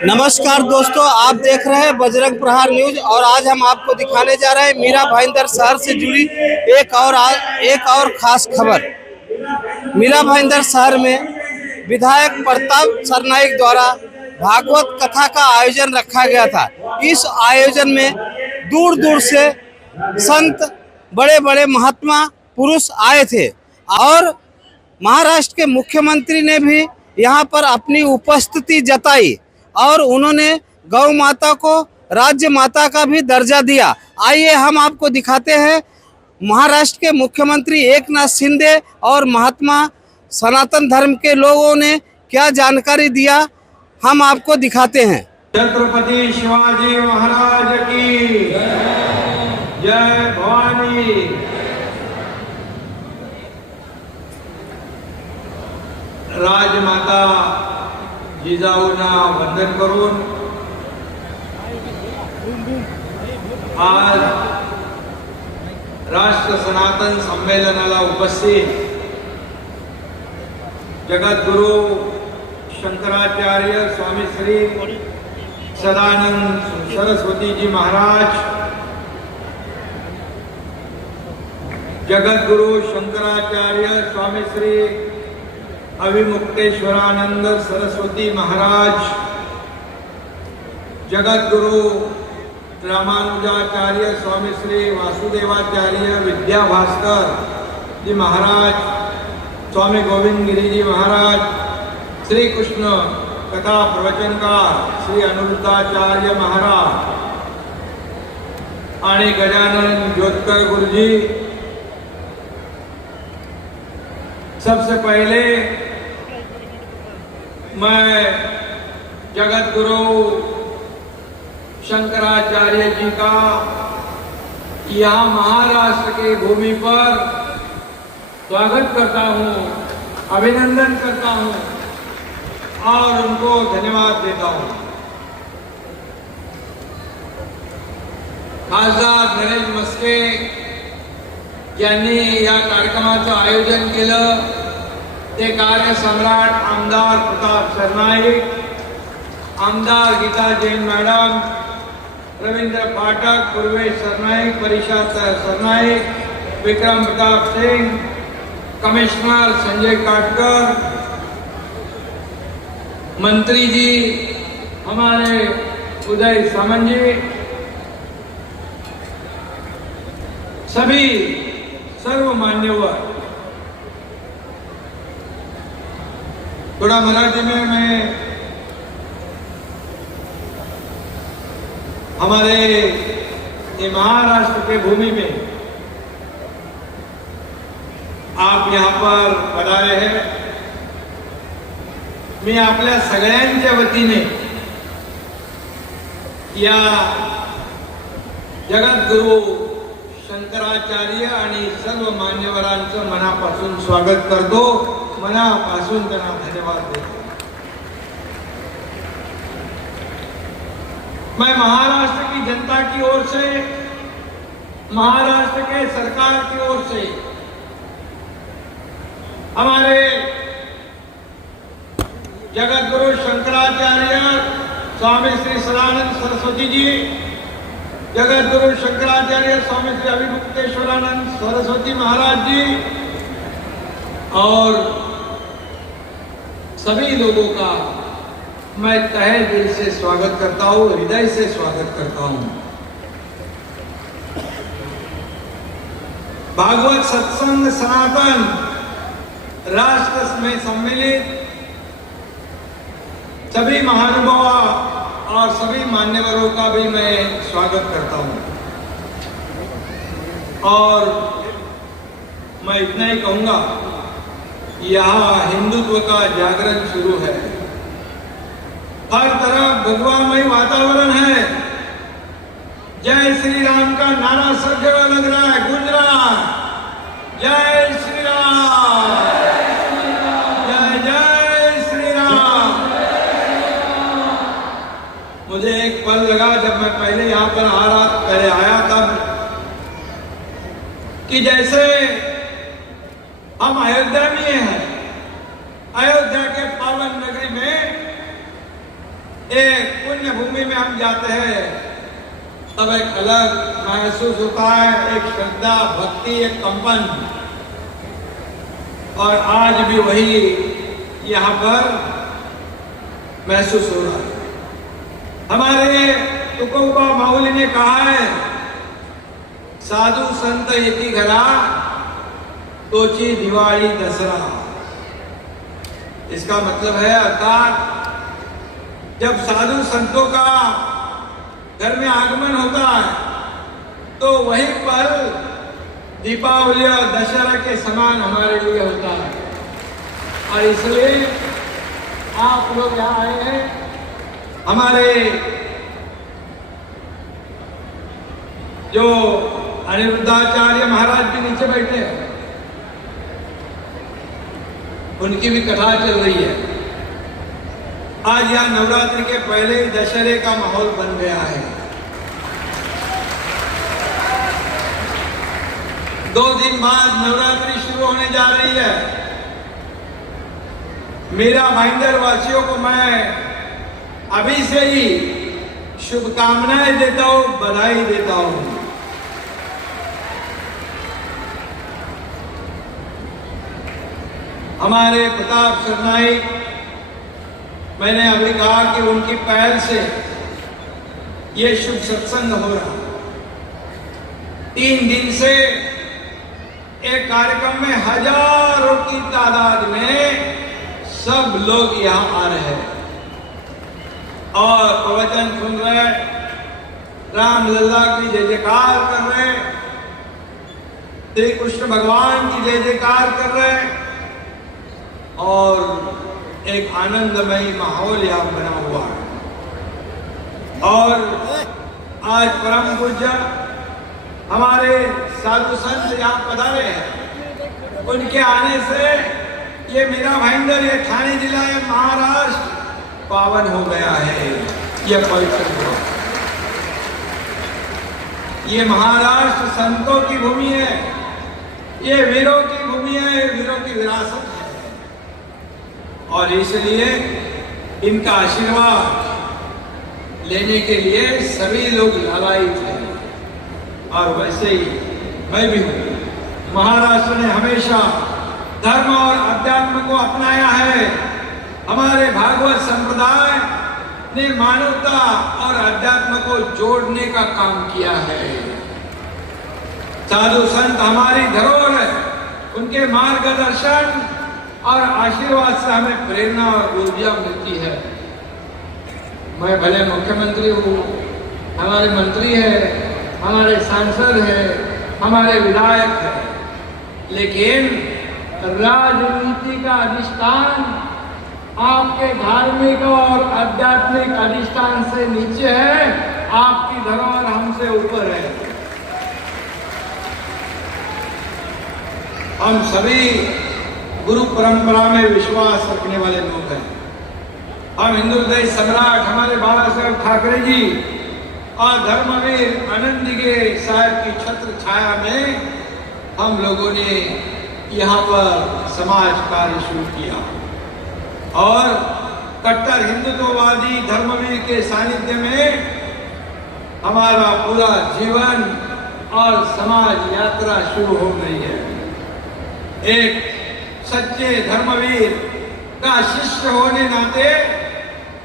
नमस्कार दोस्तों, आप देख रहे हैं बजरंग प्रहार न्यूज और आज हम आपको दिखाने जा रहे हैं मीरा भाईंदर शहर से जुड़ी एक और खास खबर। मीरा भाईंदर शहर में विधायक प्रताप सरनाईक द्वारा भागवत कथा का आयोजन रखा गया था। इस आयोजन में दूर दूर से संत, बड़े बड़े महात्मा पुरुष आए थे और महाराष्ट्र के मुख्यमंत्री ने भी यहाँ पर अपनी उपस्थिति जताई और उन्होंने गौ माता को राज्य माता का भी दर्जा दिया। आइए हम आपको दिखाते हैं महाराष्ट्र के मुख्यमंत्री एकनाथ शिंदे और महात्मा सनातन धर्म के लोगों ने क्या जानकारी दिया, हम आपको दिखाते हैं। छत्रपति शिवाजी महाराज की जय भवानी। राजमाता जिजाऊंना वंदन करून आज राष्ट्र सनातन संमेलनाला उपस्थित जगद्गुरु शंकराचार्य स्वामी श्री सदानंद सरस्वती जी महाराज, जगद्गुरु शंकराचार्य स्वामी श्री अभिमुक्तेश्वरानंद सरस्वती महाराज, जगद्गुरु रामानुजाचार्य स्वामी श्री वासुदेवाचार्य विद्याभास्कर जी महाराज, स्वामी गोविंद गिरी जी महाराज, श्री कृष्ण कथा प्रवचनकार श्री अनिरुद्धाचार्य महाराज आणि गजानन ज्योतकर गुरुजी। सबसे पहले मैं जगद्गुरु शंकराचार्य जी का यहाँ महाराष्ट्र के भूमि पर स्वागत करता हूँ, अभिनंदन करता हूँ और उनको धन्यवाद देता हूँ। खासदार नरेश मस्के यांनी या कार्यक्रमाचं आयोजन केलं, ते कार्य सम्राट आमदार प्रताप सरनाईक, आमदार गीता जैन मैडम, रवींद्र पाठक, पूर्वेश सरनाईक, परिषद सरनाईक, विक्रम प्रताप सिंह, कमिश्नर संजय काटकर, मंत्री जी हमारे उदय सामंत जी, सभी सर्व मान्यवर। थोड़ा मराठी में मैं हमारे ये महाराष्ट्र के भूमि में आप यहाँ पर पधारे हैं, मी आपल्या सगळ्यांच्या वतीने या जगद्गुरु शंकराचार्य आणि सर्व मान्यवरांचं मनापासून स्वागत करतो, मनापासून त्यांना धन्यवाद देतो। मैं महाराष्ट्र की जनता की ओर से, महाराष्ट्र के सरकार की ओर से हमारे जगद्गुरु शंकराचार्य स्वामी श्री सदानंद सरस्वती जी, जगद्गुरु शंकराचार्य स्वामी श्री अभिमुक्तेश्वरानंद सरस्वती महाराज जी और सभी लोगों का मैं तहे दिल से स्वागत करता हूँ, हृदय से स्वागत करता हूँ। भागवत सत्संग सनातन राष्ट्र में सम्मिलित सभी महानुभाव और सभी मान्यवरों का भी मैं स्वागत करता हूं और मैं इतना ही कहूंगा, यहाँ हिंदुत्व का जागरण शुरू है, हर तरफ भगवामय वातावरण है। जय श्री राम का नारा सब जगह लग रहा है, गूंज रहा है, जय श्री राम, जय जय श्री राम। मुझे एक पल लगा जब मैं पहले यहाँ पर पहले आया तब कि जैसे हम अयोध्या में हैं, अयोध्या के पावन नगरी में एक पुण्य भूमि में हम जाते हैं तब एक अलग महसूस होता है, एक श्रद्धा, भक्ति, एक कंपन। और आज भी वही यहाँ पर महसूस हो रहा है। हमारे तुकोबा माऊली ने कहा है, साधु संत एकी घरा तोची दिवाली दसरा। इसका मतलब है अर्थात जब साधु संतों का घर में आगमन होता है तो वही पल दीपावली और दशहरा के समान हमारे लिए होता है। और इसलिए आप लोग यहाँ आए हैं। हमारे जो अनिरुद्धाचार्य महाराज भी नीचे बैठे हैं, उनकी भी कथा चल रही है। आज यहाँ नवरात्रि के पहले ही दशहरे का माहौल बन गया है। 2 दिन बाद नवरात्रि शुरू होने जा रही है। मेरा भाईंदर वासियों को मैं अभी से ही शुभकामनाएं देता हूं, बधाई देता हूं। हमारे प्रताप सरनाईक, मैंने अभी कहा कि उनकी पहल से ये शुभ सत्संग हो रहा। 3 दिन से एक कार्यक्रम में हजारों की तादाद में सब लोग यहाँ आ रहे हैं और प्रवचन सुन रहे, रामलला की जय जयकार कर रहे, श्री कृष्ण भगवान की जय जयकार कर रहे और एक आनंदमयी माहौल यहाँ बना हुआ है। और आज परम पूज्य हमारे साधु संत यहाँ पधारे हैं। उनके आने से ये मेरा भाईंदर, ये ठाणे जिला, ये महाराष्ट्र पावन हो गया है। ये पवित्र हो, ये महाराष्ट्र संतों की भूमि है, ये वीरों की भूमि है, ये वीरों की विरासत है। और इसलिए इनका आशीर्वाद लेने के लिए सभी लोग लालायित हैं। और वैसे ही मैं भी हूँ। महाराष्ट्र ने हमेशा धर्म और अध्यात्म को अपनाया है। हमारे भागवत संप्रदाय ने मानवता और अध्यात्म को जोड़ने का काम किया है। साधु संत हमारी धरोहर है। उनके मार्गदर्शन और आशीर्वाद से हमें प्रेरणा और ऊर्जा मिलती है। मैं भले मुख्यमंत्री हूँ, हमारे मंत्री है, हमारे सांसद है, हमारे विधायक है, लेकिन राजनीति का अधिष्ठान आपके धार्मिक और आध्यात्मिक अधिष्ठान से नीचे है। आपकी धरोहर हमसे ऊपर है। हम सभी गुरु परंपरा में विश्वास रखने वाले लोग हैं। हम हिंदू हृदय सम्राट हमारे बाबा साहेब ठाकरे जी और धर्मवीर आनंदीगे साहब की छत्र छाया में हम लोगों ने यहाँ पर समाज कार्य शुरू किया और कट्टर हिंदुत्ववादी धर्मवीर के सानिध्य में हमारा पूरा जीवन और समाज यात्रा शुरू हो गई है। एक सच्चे धर्मवीर का शिष्य होने नाते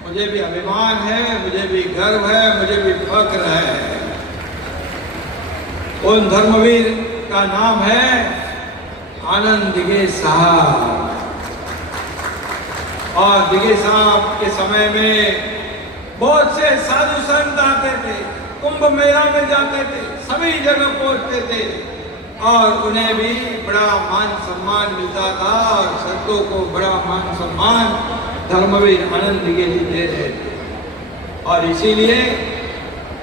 मुझे भी अभिमान है, मुझे भी गर्व है, मुझे भी फक्र है। उन धर्मवीर का नाम है आनंद दिगे साहब। और दिगे साहब के समय में बहुत से साधु संत आते थे, कुंभ मेला में जाते थे, सभी जगह पहुंचते थे और उन्हें भी बड़ा मान सम्मान मिलता था और संतों को बड़ा मान सम्मान धर्मवीर आनंद दिगे जी दे रहे थे। और इसीलिए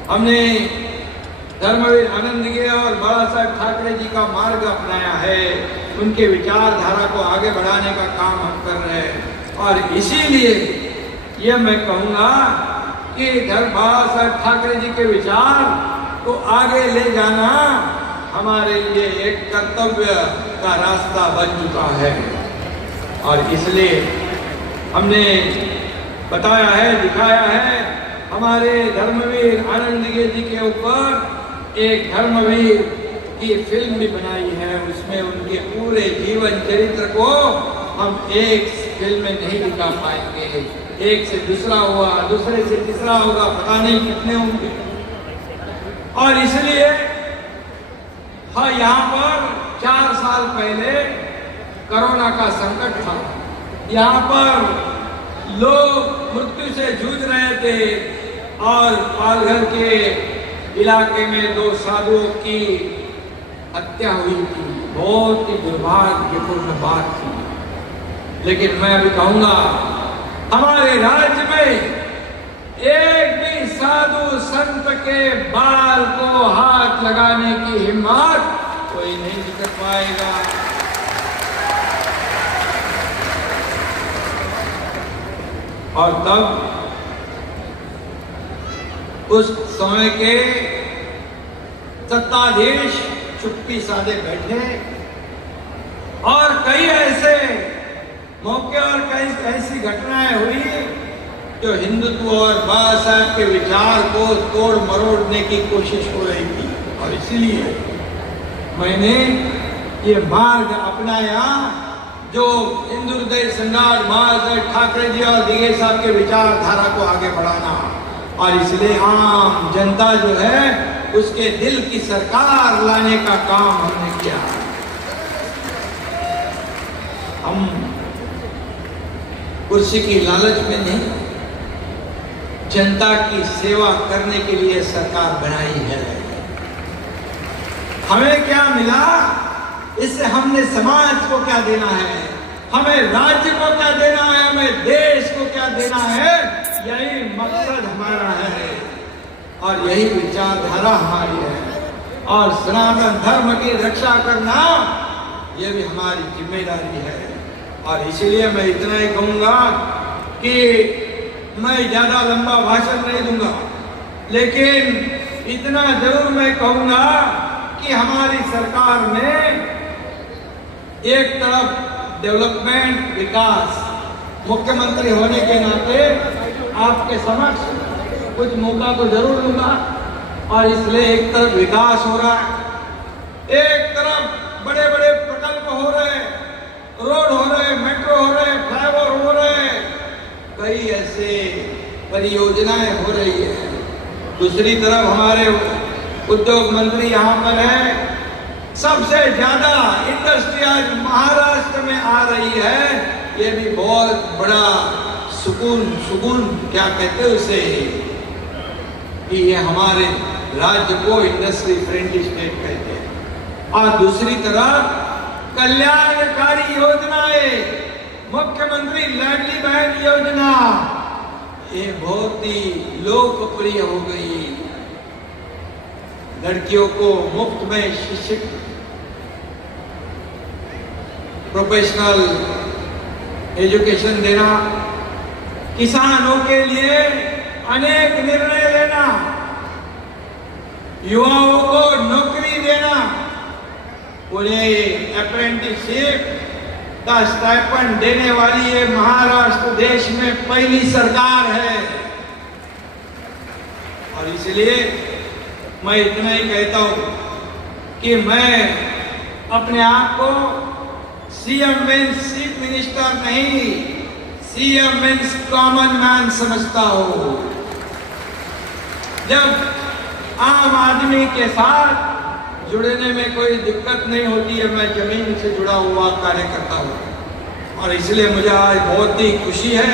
हमने धर्मवीर आनंद दिगे और बाबा साहेब ठाकरे जी का मार्ग अपनाया है। उनके विचारधारा को आगे बढ़ाने का काम हम कर रहे हैं। और इसीलिए ये मैं कहूँगा कि बाबा साहेब ठाकरे जी के विचार को आगे ले जाना हमारे लिए एक कर्तव्य का रास्ता बन चुका है। और इसलिए हमने बताया है, दिखाया है। हमारे धर्मवीर आनंदगिरी जी के ऊपर एक धर्मवीर की फिल्म भी बनाई है। उसमें उनके पूरे जीवन चरित्र को हम एक फिल्म में नहीं दिखा पाएंगे। एक से दूसरा हुआ, दूसरे से तीसरा होगा, पता नहीं कितने होंगे। और इसलिए हाँ, यहाँ पर 4 साल पहले कोरोना का संकट था। यहाँ पर लोग मृत्यु से जूझ रहे थे और पालघर के इलाके में 2 साधुओं की हत्या हुई थी। बहुत ही दुर्भाग्यपूर्ण बात थी। लेकिन मैं अभी कहूंगा, हमारे राज्य में एक भी साधु संत के बाल को हाथ लगाने की हिम्मत कोई नहीं कर पाएगा। और तब उस समय के सत्ताधीश चुप्पी साधे बैठे और कई ऐसे मौके और कई ऐसी घटनाएं हुई जो हिंदुत्व और बाबा साहब के विचार को तोड़ मरोड़ने की कोशिश हो रही थी। और इसीलिए मैंने ये मार्ग अपनाया जो हिंदू हृदय सम्राट महाराज ठाकरे जी और दिगे साहब के विचारधारा को आगे बढ़ाना। और इसलिए आम जनता जो है उसके दिल की सरकार लाने का काम हमने किया। हम कुर्सी की लालच में नहीं, जनता की सेवा करने के लिए सरकार बनाई है। हमें क्या मिला, इससे हमने समाज को क्या देना है, हमें राज्य को क्या देना है, हमें देश को क्या देना है, यही मकसद हमारा है और यही विचारधारा हमारी है। और सनातन धर्म की रक्षा करना यह भी हमारी जिम्मेदारी है। और इसलिए मैं इतना ही कहूंगा कि मैं ज्यादा लंबा भाषण नहीं दूंगा, लेकिन इतना जरूर मैं कहूंगा कि हमारी सरकार ने एक तरफ डेवलपमेंट, विकास, मुख्यमंत्री होने के नाते आपके समक्ष कुछ मौका तो जरूर लूंगा। और इसलिए एक तरफ विकास हो रहा है, एक तरफ बड़े बड़े प्रकल्प हो रहे, रोड हो रहे, मेट्रो हो रहे, फ्लाईओवर हो रहे, कई ऐसे परियोजनाएं हो रही है। दूसरी तरफ हमारे उद्योग मंत्री यहाँ पर है। सबसे ज्यादा इंडस्ट्री आज महाराष्ट्र में आ रही है। ये भी बहुत बड़ा सुकून क्या कहते हैं उसे, कि ये हमारे राज्य को इंडस्ट्री फ्रेंडली स्टेट कहते हैं। और दूसरी तरफ कल्याणकारी योजनाएं, मुख्यमंत्री लाडली बहन योजना, ये बहुत ही लोकप्रिय हो गई। लड़कियों को मुफ्त में शिक्षित प्रोफेशनल एजुकेशन देना, किसानों के लिए अनेक निर्णय लेना, युवाओं को नौकरी देना, उन्हें अप्रेंटिसशिप का स्टाइपेंड देने वाली ये महाराष्ट्र देश में पहली सरकार है। और इसलिए मैं इतना ही कहता हूं कि मैं अपने आप को सीएम मीन्स चीफ मिनिस्टर नहीं, सीएम मीन्स कॉमन मैन समझता हूं। जब आम आदमी के साथ जुड़ने में कोई दिक्कत नहीं होती है, मैं जमीन से जुड़ा हुआ कार्य करता हूँ। और इसलिए मुझे आज बहुत ही खुशी है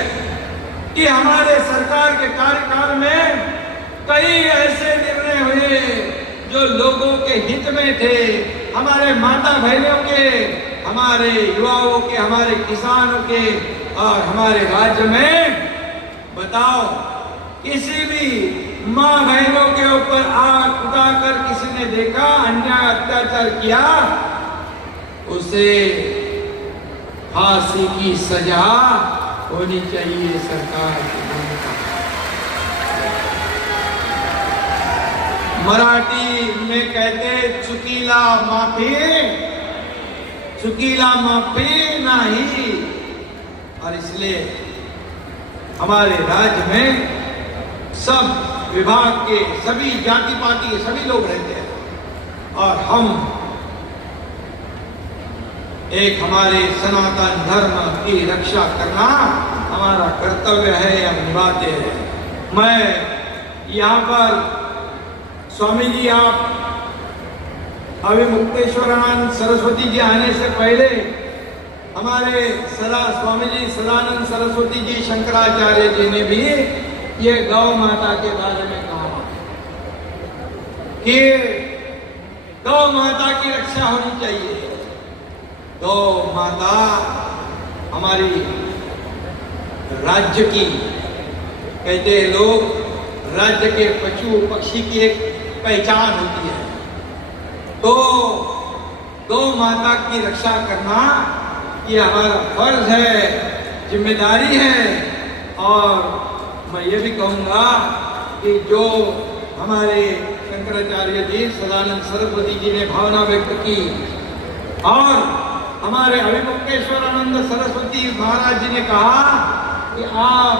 कि हमारे सरकार के कार्यकाल में कई ऐसे निर्णय हुए जो लोगों के हित में थे, हमारे माता बहनों के, हमारे युवाओं के, हमारे किसानों के। और हमारे राज्य में बताओ, किसी भी माँ बहनों के ऊपर आग उठाकर किसी ने देखा, अन्याय अत्याचार किया, उसे फांसी की सजा होनी चाहिए सरकार की भूमिका। मराठी में कहते चुकीला माफी नहीं। और इसलिए हमारे राज्य में सब विभाग के, सभी जाति पाति के सभी लोग रहते हैं और हम एक हमारे सनातन धर्म की रक्षा करना हमारा कर्तव्य है, हम निभाते हैं। मैं यहाँ पर स्वामी जी, आप अभिमुक्तेश्वरानंद सरस्वती जी आने से पहले हमारे स्वामी जी सदानंद सरस्वती जी शंकराचार्य जी ने भी ये गौ माता के बारे में कहा कि गौ माता की रक्षा होनी चाहिए। गौ माता हमारी राज्य की, कहते हैं लोग, राज्य के पशु पक्षी की एक पहचान होती है। तो गौ माता की रक्षा करना ये हमारा फर्ज है, जिम्मेदारी है। और मैं ये भी कहूँगा कि जो हमारे शंकराचार्य जी सदानंद सरस्वती जी ने भावना व्यक्त की और हमारे अभिमुक्तेश्वरानंद सरस्वती महाराज जी ने कहा कि आप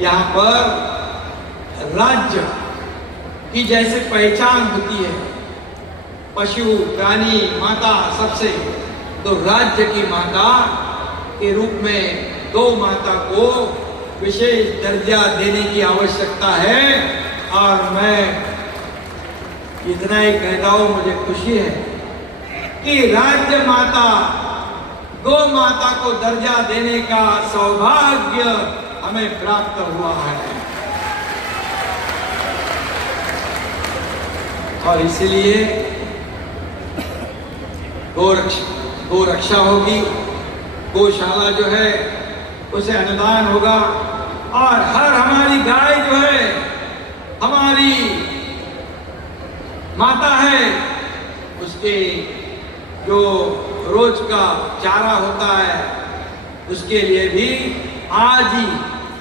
यहाँ पर राज्य की जैसे पहचान होती है, पशु प्राणी माता सबसे, तो राज्य की माता के रूप में गौ माता को विशेष दर्जा देने की आवश्यकता है। और मैं इतना ही कहता हूं, मुझे खुशी है कि राज्य माता गौ माता को दर्जा देने का सौभाग्य हमें प्राप्त हुआ है। और इसलिए गोरक्षा होगी, गौशाला जो है उसे अनुदान होगा और हर हमारी गाय जो है हमारी माता है, उसके जो रोज का चारा होता है उसके लिए भी आज ही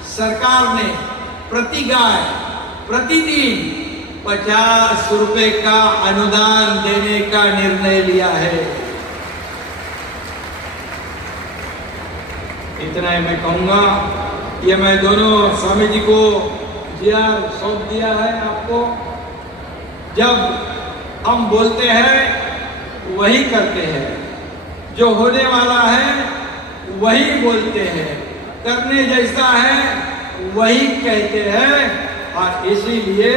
सरकार ने प्रति गाय प्रतिदिन 50 रुपए का अनुदान देने का निर्णय लिया है। इतना ही मैं कहूँगा। ये मैं दोनों स्वामी जी को सौंप दिया है आपको। जब हम बोलते हैं वही करते हैं, जो होने वाला है वही बोलते हैं, करने जैसा है वही कहते हैं। और इसीलिए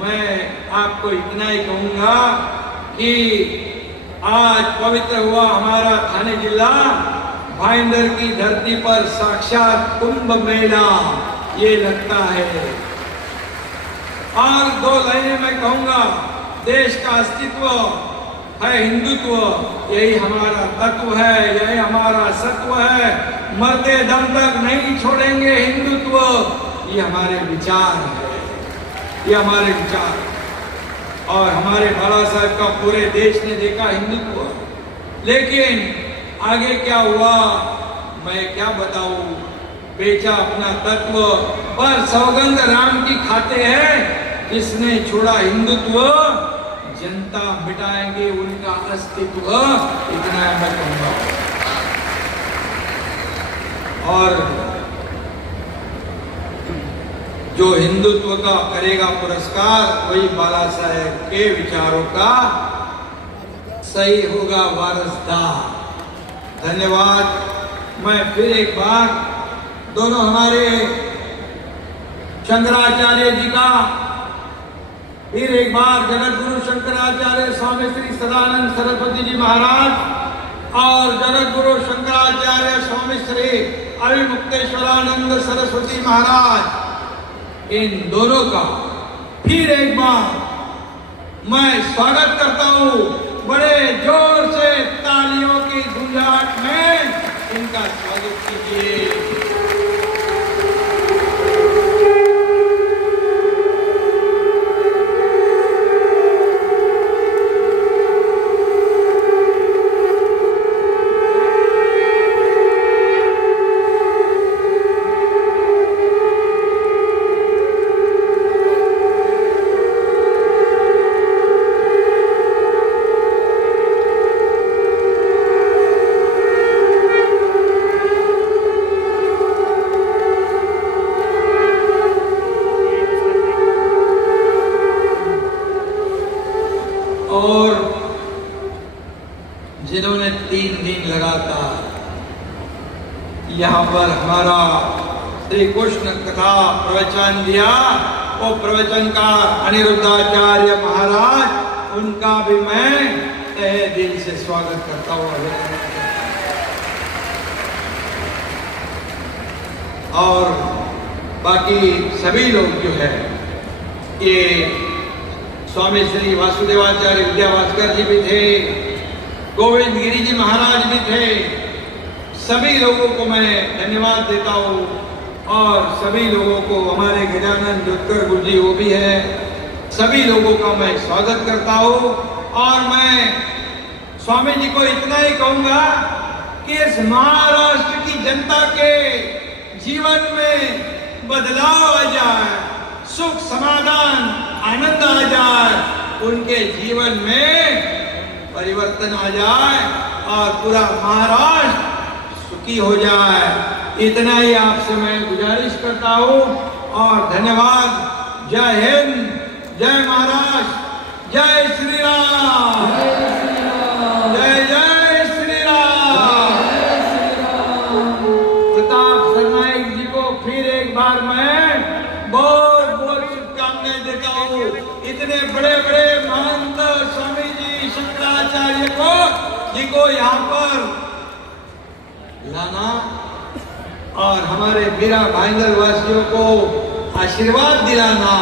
मैं आपको इतना ही कहूँगा कि आज पवित्र हुआ हमारा थाने जिला भाईंदर की धरती पर साक्षात कुंभ मेला ये लगता है। और 2 लाइनें मैं कहूँगा, देश का अस्तित्व है हिंदुत्व, यही हमारा तत्व है, यही हमारा सत्व है। मरते दम तक नहीं छोड़ेंगे हिंदुत्व, ये हमारे विचार है, ये हमारे विचार। और हमारे बाला साहब का पूरे देश ने देखा हिंदुत्व, लेकिन आगे क्या हुआ मैं क्या बताऊं। बेचा अपना तत्व, पर सौगंध राम की खाते हैं, जिसने छोड़ा हिंदुत्व जनता मिटाएंगे उनका अस्तित्व। इतना मैं कहूंगा। और जो हिंदुत्व का करेगा पुरस्कार, वही बाला साहेब के विचारों का सही होगा वारसदार। धन्यवाद। मैं फिर एक बार दोनों हमारे शंकराचार्य जी का, फिर एक बार जगत गुरु शंकराचार्य स्वामी श्री सदानंद सरस्वती जी महाराज और जगत गुरु शंकराचार्य स्वामी श्री अभिमुक्तेश्वरानंद सरस्वती महाराज, इन दोनों का फिर एक बार मैं स्वागत करता हूँ। बड़े जोर से तालियों की गुंजाहट में इनका स्वागत कीजिए। जिन्होंने 3 दिन लगातार यहाँ पर हमारा श्री कृष्ण कथा प्रवचन दिया, वो प्रवचनकार अनिरुद्धाचार्य महाराज, उनका भी मैं तहे दिल से स्वागत करता हूँ। और बाकी सभी लोग जो है, ये स्वामी श्री वासुदेवाचार्य विद्याभास्कर जी भी थे, गोविंद गिरी जी महाराज भी थे, सभी लोगों को मैं धन्यवाद देता हूँ। और सभी लोगों को, हमारे गजानन ज्योतिकर गुरु जी वो भी है, सभी लोगों का मैं स्वागत करता हूँ। और मैं स्वामी जी को इतना ही कहूँगा कि इस महाराष्ट्र की जनता के जीवन में बदलाव आ जाए, सुख समाधान आनंद आ जाए, उनके जीवन में परिवर्तन आ जाए और पूरा महाराष्ट्र सुखी हो जाए। इतना ही आपसे मैं गुजारिश करता हूँ और धन्यवाद। जय हिंद, जय महाराष्ट्र, जय श्री राम, जय जय श्री राम। प्रताप सरनाईक जी को फिर एक बार मैं बहुत बहुत शुभकामनाएं देता हूँ। इतने बड़े बड़े महंत स्वामी जी शंकराचार्य को यहाँ पर लाना और हमारे मीरा भाईंदर वासियों को आशीर्वाद दिलाना,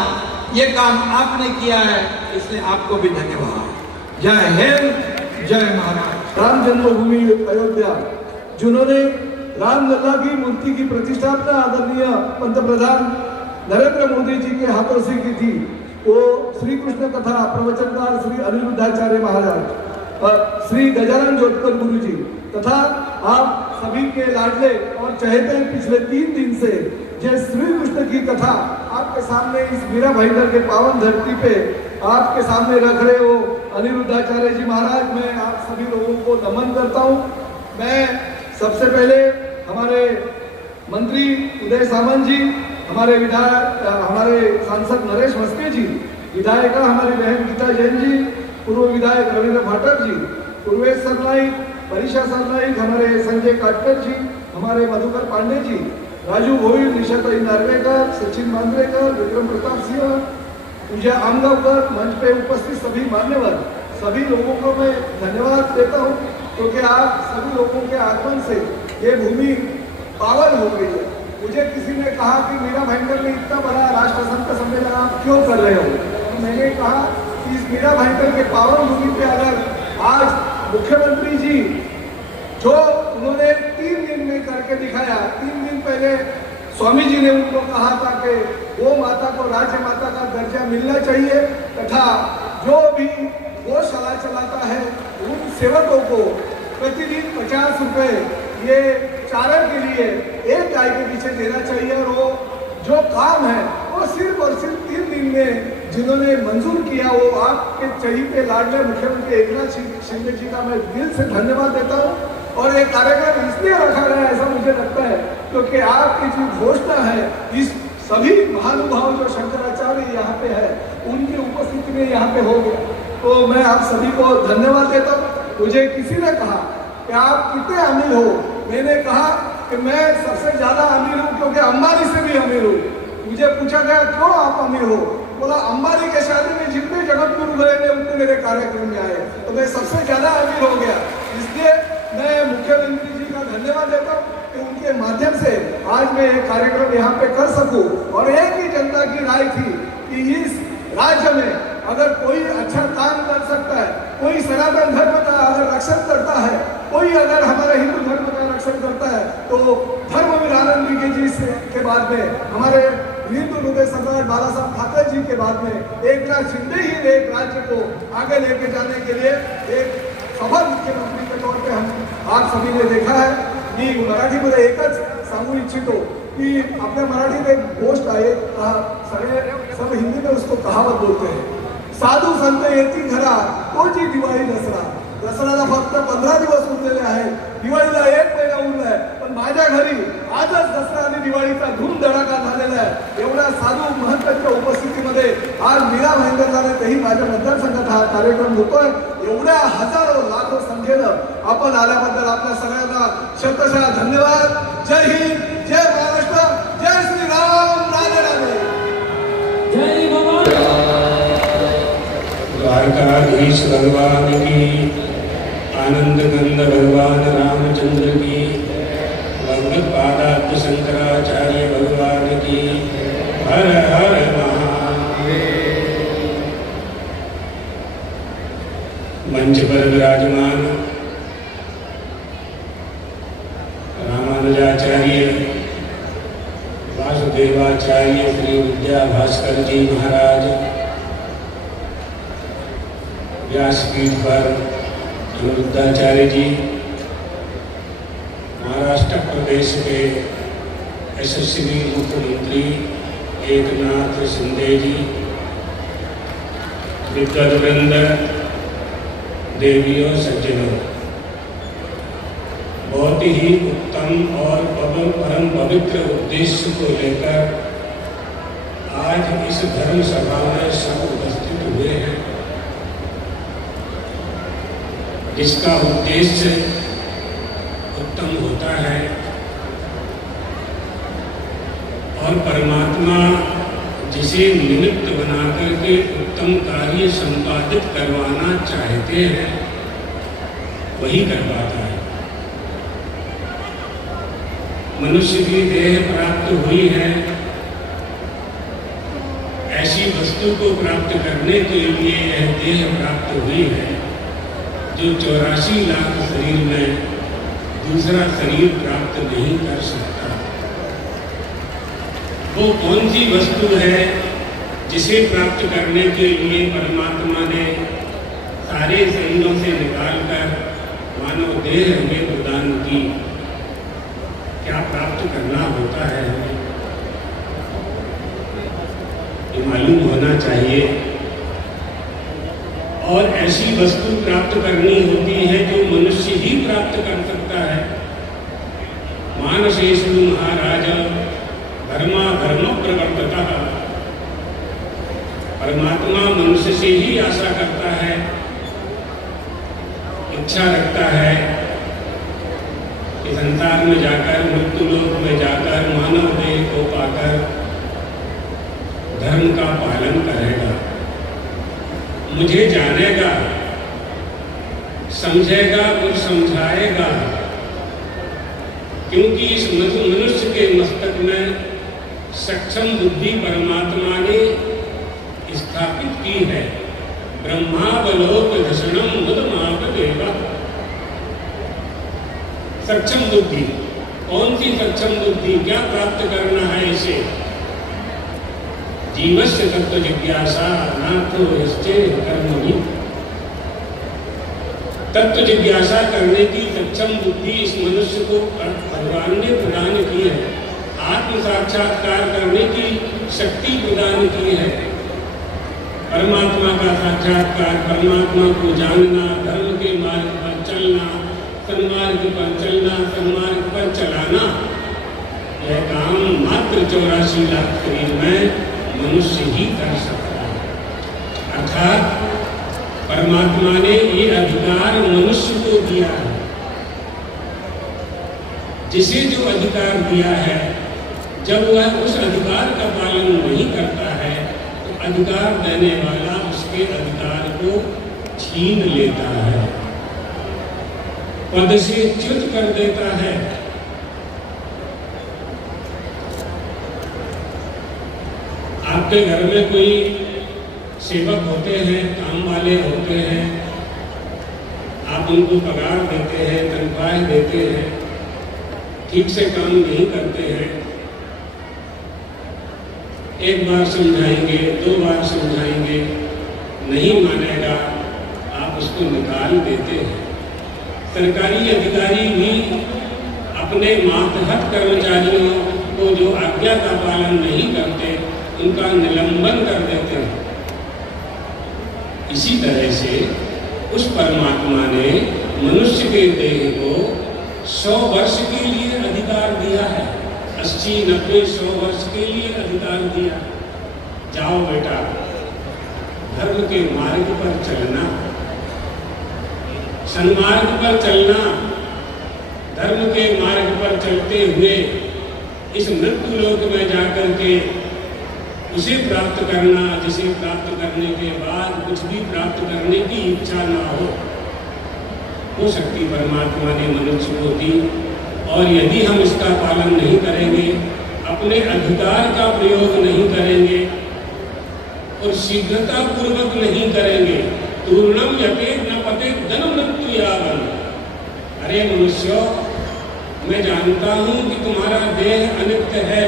ये काम आपने किया है, इसलिए आपको भी धन्यवाद। जय हिंद, जय महाराष्ट्र। राम जन्मभूमि अयोध्या, जिन्होंने रामलला की मूर्ति की प्रतिष्ठापना आदरणीय पंतप्रधान नरेंद्र मोदी जी के हाथों से की थी, वो श्री कृष्ण कथा प्रवचनकार श्री अनिरुद्धाचार्य महाराज, श्री गजानन ज्योतिकर गुरु जी तथा आप सभी के लाडले और चहेते पिछले 3 दिन से जय श्री कृष्ण की कथा आपके सामने इस मीरा भाईंदर के पावन धरती पे आपके सामने रख रहे हो अनिरुद्धाचार्य जी महाराज, मैं आप सभी लोगों को नमन करता हूँ। मैं सबसे पहले हमारे मंत्री उदय सामंत जी, हमारे सांसद नरेश मस्के जी, विधायिका हमारी बहन गीता जैन जी, पूर्व विधायक रविंद्र भाटर जी, पूर्वेश सरनाईक, परीक्षा सरनाईक, हमारे संजय काटकर जी, हमारे मधुकर पांडे जी, राजू गोविल, निशाताई नार्वेकर, सचिन मांद्रेकर, विक्रम प्रताप सिंह, पूजा आमगावकर, मंच पे उपस्थित सभी मान्यवर, सभी लोगों को मैं धन्यवाद देता हूँ, क्योंकि आप सभी लोगों के आगमन से ये भूमि पावन हो गई है। मुझे किसी ने कहा कि मीरा भाईंदर में इतना बड़ा राष्ट्र संत सम्मेलन आप क्यों कर रहे हो, तो मैंने कहा कि इस मीरा भाईंदर के पावन भूमि पे अगर आज मुख्यमंत्री जी जो उन्होंने 3 दिन में करके दिखाया, 3 दिन पहले स्वामी जी ने उनको कहा था कि गो माता को राज्य माता का दर्जा मिलना चाहिए तथा जो भी गौशाला चलाता है उन सेवकों को प्रतिदिन 50 रुपए ये चारण के लिए एक गाय के पीछे देना चाहिए। और वो जो काम है वो सिर्फ और सिर्फ 3 दिन में जिन्होंने मंजूर किया, वो आपके चहीते लाडले मुख्यमंत्री एकनाथ शिंदे जी का मैं दिल से धन्यवाद देता हूँ। और ये कार्यक्रम इसलिए रखा गया ऐसा मुझे लगता है क्योंकि आपकी जो घोषणा है इस सभी महानुभाव जो शंकराचार्य यहाँ पे है उनकी उपस्थिति में यहाँ पे हो गया, तो मैं आप सभी को धन्यवाद देता हूँ। मुझे किसी ने कहा कि आप कितने अमीर हो, मैंने कहा कि मैं सबसे ज्यादा अमीर हूँ क्योंकि अंबानी से भी अमीर हूँ। मुझे पूछा गया क्यों आप अमीर हो, बोला अंबानी के शादी में जितने जगत गुरु गए थे उतने मेरे कार्यक्रम में आए, तो मैं सबसे ज्यादा अमीर हो गया। इसलिए मैं मुख्यमंत्री जी का धन्यवाद देता हूँ कि उनके माध्यम से आज मैं ये कार्यक्रम यहाँ पे कर सकूँ। और एक ही जनता की राय थी कि इस राज्य में अगर कोई अच्छा काम कर सकता है, कोई सनातन धर्म का अगर रक्षण करता है, कोई अगर हमारे हिंदू धर्म का रक्षण करता है, तो धर्मवीर आनंद जी के बाद में हमारे हिंदू हृदय सम्राट बाला साहब ठाकरे जी के बाद में एकनाथ शिंदे ही एक राज्य को आगे लेके जाने के लिए एक सफल मुख्यमंत्री के तौर पे हम आप सभी ने देखा है की मराठीमध्ये एकच सांगू इच्छितो की आपल्या मराठीत एक गोष्ट आहे, सब हिंदी में उसको कहावत बोलते हैं, साधू संत येती घरा तोची दिवाळी दसरा। दसऱ्याला फक्त 15 दिवस उरलेले आहे, दिवाळीला 1 महिना उरलाय, पण माझ्या घरी आजच दसरा आणि दिवाळीचा धूमधडाका झालेला आहे। एवढ्या साधू महंतांच्या उपस्थितीमध्ये आज मीरा भाईंदर तेही माझ्या मतदारसंघात हा कार्यक्रम होतोय। एवढ्या हजारो लाखो संख्येनं आपण आल्याबद्दल आपल्या सगळ्यांना शतशः धन्यवाद. जय हिंद, जय महाराष्ट्र, जय श्रीराम, राधे राधे. जय भगवान द्वारकाधीश भगवान की, आनंद कंद भगवान रामचंद्र की, भगवत पादाब्ज शंकराचार्य भगवान की. हर हर महादेव. मंच पर विराजमान रामानुजाचार्य वासुदेवाचार्य श्री विद्या भास्कर जी महाराज, व्यासपीठ पर अनिरुद्धाचार्य जी, महाराष्ट्र प्रदेश के यशस्वी मुख्यमंत्री एकनाथ शिंदे जी, विद्वद्वृंद, देवियों, सज्जनों, बहुत ही उत्तम और परम पवित्र उद्देश्य को लेकर आज इस धर्म सभा में सब उपस्थित हुए हैं, जिसका उद्देश्य उत्तम होता है और परमात्मा जिसे निमित्त बना करके उत्तम कार्य संपादित करवाना चाहते हैं वही कर पाता है. मनुष्य की देह प्राप्त हुई है, ऐसी वस्तु को प्राप्त करने के लिए यह देह प्राप्त हुई है जो 84 लाख शरीर में दूसरा शरीर प्राप्त नहीं कर सकता. वो कौन सी वस्तु है जिसे प्राप्त करने के लिए परमात्मा ने सारे शरीरों से निकालकर मानव देह हमें प्रदान की? क्या प्राप्त करना होता है हमें ये मालूम होना चाहिए. और ऐसी वस्तु प्राप्त करनी होती है जो मनुष्य ही प्राप्त कर सकता है. मानसेषु महाराज धर्मा धर्म प्रवर्ततः. परमात्मा मनुष्य से ही आशा करता है, इच्छा रखता है कि संसार में जाकर, मृत्यु लोक में जाकर मानव देह को पाकर धर्म का पालन करेगा, मुझे जानेगा, समझेगा और समझाएगा. क्योंकि इस मनुष्य के मस्तक में सक्षम बुद्धि परमात्मा ने स्थापित की है. ब्रह्मावलोक दर्शनम मुदमाप देवा. सक्षम बुद्धि, कौन सी सक्षम बुद्धि? क्या प्राप्त करना है इसे? जीवस्य तत्व जिज्ञासा नाथो यश्चे कर्मणि. तत्व जिज्ञासा करने की सक्षम बुद्धि इस मनुष्य को भगवान ने प्रदान की है. आत्म साक्षात्कार करने की शक्ति प्रदान की है. परमात्मा का साक्षात्कार, परमात्मा को जानना, धर्म के मार्ग पर चलना, सन्मार्ग पर चलना, सन्मार्ग पर चलाना, यह काम मात्र 84 लाख शरीर में मनुष्य ही कर सकता है. अर्थात परमात्मा ने ये अधिकार मनुष्य को दिया है. जिसे जो अधिकार दिया है, जब वह उस अधिकार का पालन नहीं करता है तो अधिकार देने वाला उसके अधिकार को छीन लेता है, पद से च्युत कर देता है. आपके घर में कोई सेवक होते हैं, काम वाले होते हैं, आप उनको पगार देते हैं, तनख्वाह देते हैं, ठीक से काम नहीं करते हैं. एक बार समझाएंगे, 2 बार समझाएंगे, नहीं मानेगा, आप उसको निकाल देते हैं. सरकारी अधिकारी भी अपने मातहत कर्मचारियों को जो आज्ञा का पालन नहीं करते उनका निलंबन कर देते हैं. इसी तरह से उस परमात्मा ने मनुष्य के देह को 100 वर्ष के लिए अधिकार दिया है. 80, 90, 100 वर्ष के लिए अधिकार दिया. जाओ बेटा, धर्म के मार्ग पर चलना, सन्मार्ग पर चलना, धर्म के मार्ग पर चलते हुए इस मृत्यु लोक में जाकर के उसे प्राप्त करना जिसे प्राप्त करने के बाद कुछ भी प्राप्त करने की इच्छा ना हो, वो शक्ति परमात्मा ने मनुष्य को दी। और यदि हम इसका पालन नहीं करेंगे, अपने अधिकार का प्रयोग नहीं करेंगे और शीघ्रता पूर्वक नहीं करेंगे, तूर्णम यतेत न पतेत धन मृत्यु यावन। अरे मनुष्यों, मैं जानता हूं कि तुम्हारा देह अनित्य है,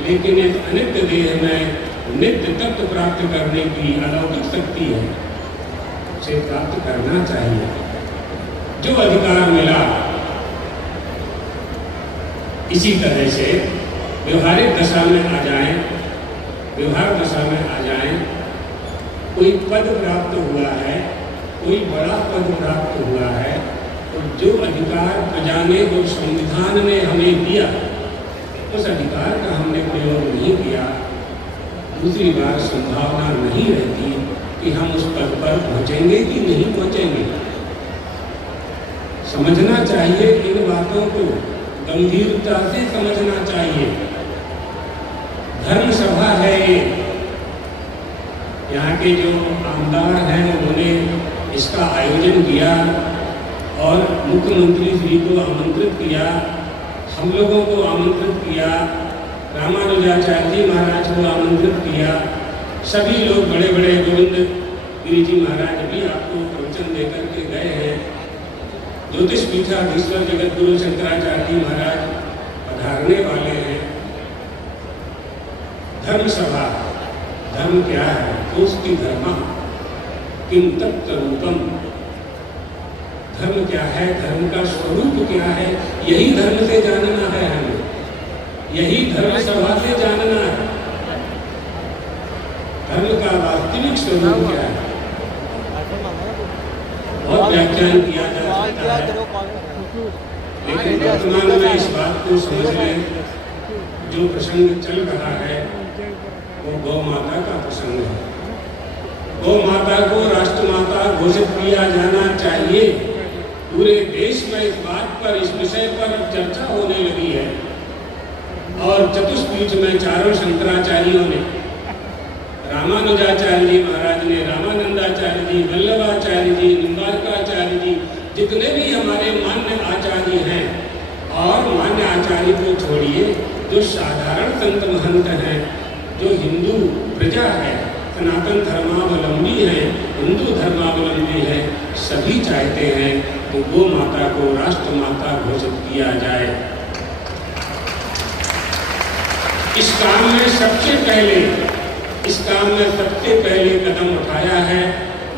लेकिन इस अनित्य देह में नित्य तत्व प्राप्त करने की अलौकिक शक्ति है, उसे प्राप्त करना चाहिए। जो अधिकार मिला, इसी तरह से व्यवहारिक दशा में आ जाएं, व्यवहार दशा में आ जाएं। कोई पद प्राप्त हुआ है, कोई बड़ा पद प्राप्त हुआ है, तो जो अधिकार प्रजा ने और संविधान ने हमें दिया, उस अधिकार का हमने प्रयोग नहीं किया, दूसरी बार संभावना नहीं रहती कि हम उस पद पर पहुंचेंगे कि नहीं पहुंचेंगे। समझना चाहिए, इन बातों को गंभीरता से समझना चाहिए। धर्म सभा है ये, यहाँ के जो आमदार हैं उन्होंने इसका आयोजन किया और मुख्यमंत्री श्री को आमंत्रित किया, हम लोगों को आमंत्रित किया, रामानुजाचार्य जी महाराज को आमंत्रित किया, सभी लोग बड़े बड़े गोविंद गिरी जी महाराज भी आपको प्रवचन देकर के गए हैं। ज्योतिष पीठाधीश्वर जगत गुरु शंकराचार्य जी महाराज पधारने वाले हैं। धर्म सभा, धर्म क्या है? दोस्ती धर्म किम तत्व रूपम। धर्म क्या है? धर्म का स्वरूप क्या है? यही धर्म से जानना है हमें, यही धर्म सभा से जानना है। धर्म का वास्तविक स्वरूप क्या है? बहुत व्याख्यान किया जा सकता है, लेकिन वर्तमान में इस बात को समझ लें, जो प्रसंग चल रहा है वो गौ माता का प्रसंग है। गौ माता को राष्ट्रमाता घोषित किया जाना चाहिए। पूरे देश में इस बात पर, इस विषय पर चर्चा होने लगी है और चतुष्पीठ में चारों शंकराचार्यों ने, रामानुजाचार्य जी महाराज ने, रामानंदाचार्य जी, वल्लभाचार्य जी, निम्बार्काचार्य जी, जितने भी हमारे मान्य आचार्य हैं, और मान्य आचार्य को छोड़िए, जो साधारण संत महंत हैं, जो हिंदू प्रजा है, सनातन धर्मावलंबी है, हिंदू धर्मावलंबी है, सभी चाहते हैं कि गौ माता को राष्ट्र माता घोषित किया जाए। इस काम में सबसे पहले कदम उठाया है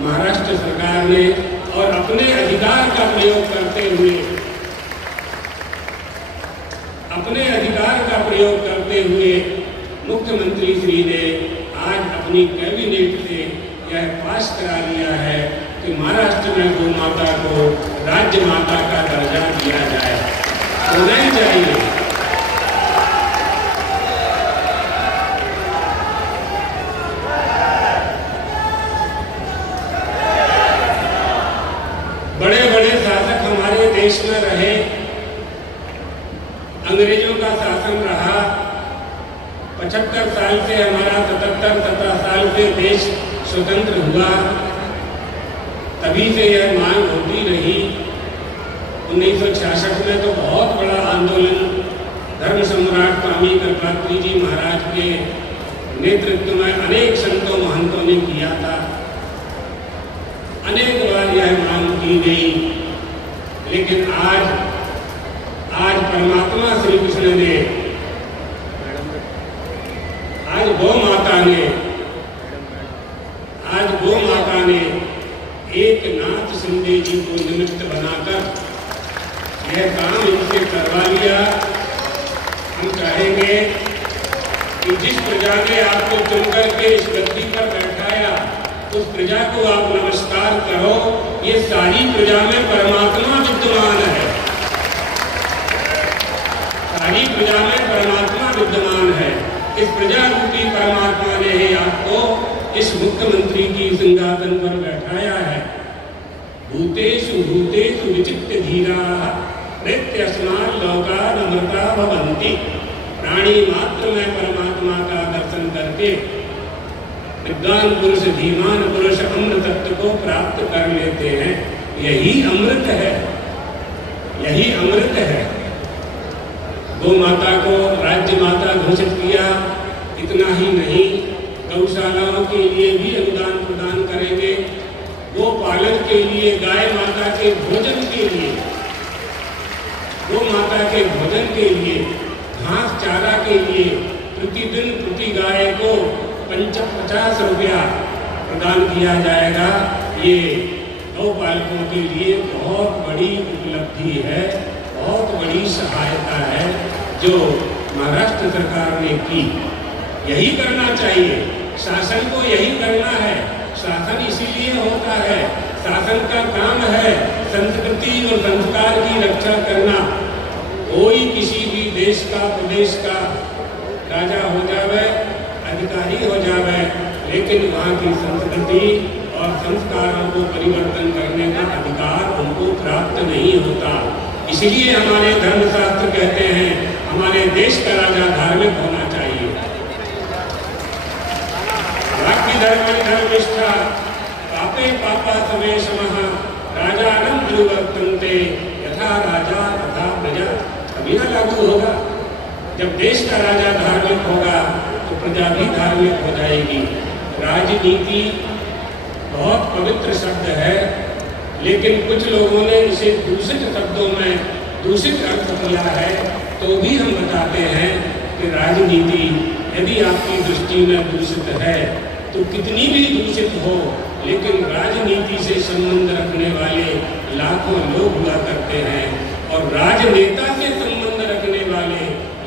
महाराष्ट्र सरकार ने, और अपने अधिकार का प्रयोग करते हुए मुख्यमंत्री श्री ने आज अपनी कैबिनेट से यह पास करा लिया है कि महाराष्ट्र में गौ माता को राज्य माता का दर्जा दिया जाए। होना ही चाहिए। बड़े बड़े शासक हमारे देश में रहे, अंग्रेजों का शासन रहा, 75 साल से हमारा 77 साल से देश स्वतंत्र हुआ, तभी से यह मांग होती रही। 1966 में तो बहुत बड़ा आंदोलन धर्म सम्राट स्वामी कृपात्री जी महाराज के नेतृत्व में अनेक संतों महंतों ने किया था। अनेक बार यह मांग की गई, लेकिन आज परमात्मा श्री कृष्ण ने, आज गौ माता ने एक नाथ शिंदे जी को निमित्त बनाकर यह काम इनसे करवा लिया। हम चाहेंगे कि जिस प्रजा ने आपको चुनकर के इस गद्दी पर बैठाया, उस प्रजा को आप नमस्कार करो। ये सारी प्रजा में परमात्मा विद्यमान है, सारी प्रजा में परमात्मा विद्यमान है। इस प्रजा रूपी परमात्मा ने ही आपको इस मुख्यमंत्री की सिंहासन पर बैठाया है। भूतेषु भूतेषु विचित्य धीराः प्रेत्यस्मात् लोकान् अमृता भवन्ति। प्राणी मात्र में परमात्मा का दर्शन करके विद्वान पुरुष धीमान पुरुष अमृत तत्व को प्राप्त कर लेते हैं। यही अमृत है, यही अमृत है। गौ माता को राज्य माता घोषित किया, इतना ही नहीं, गौशालाओं के लिए भी अनुदान प्रदान करेंगे। गो पालन के लिए, गाय माता के भोजन के लिए, गो माता के भोजन के लिए, घास चारा के लिए प्रतिदिन प्रति गाय को 50 रुपया प्रदान किया जाएगा। ये गौपालकों के लिए बहुत बड़ी उपलब्धि है, बहुत बड़ी सहायता है जो महाराष्ट्र सरकार ने की। यही करना चाहिए, शासन को यही करना है। शासन इसीलिए होता है, शासन का काम है संस्कृति और संस्कार की रक्षा करना। कोई किसी भी देश का, प्रदेश का राजा हो जावे, अधिकारी हो जावे, लेकिन वहाँ की संस्कृति और संस्कारों को परिवर्तन करने का अधिकार उनको प्राप्त नहीं होता। इसलिए हमारे धर्मशास्त्र कहते हैं हमारे देश का राजा धार्मिक होना चाहिए। वाक्य धर्म धर्मिष्ठा पापे पापा समे समः राजानं परिवर्तन्ते यथा राजा तथा प्रजा। कभी ना लागू होगा। जब देश का राजा धार्मिक होगा तो प्रजा भी धार्मिक हो जाएगी। राजनीति बहुत पवित्र शब्द है, लेकिन कुछ लोगों ने इसे दूषित शब्दों में दूषित अर्थ किया है। तो भी हम बताते हैं कि राजनीति यदि आपकी दृष्टि में दूषित है तो कितनी भी दूषित हो, लेकिन राजनीति से संबंध रखने वाले लाखों लोग हुआ करते हैं और राजनेता से संबंध रखने वाले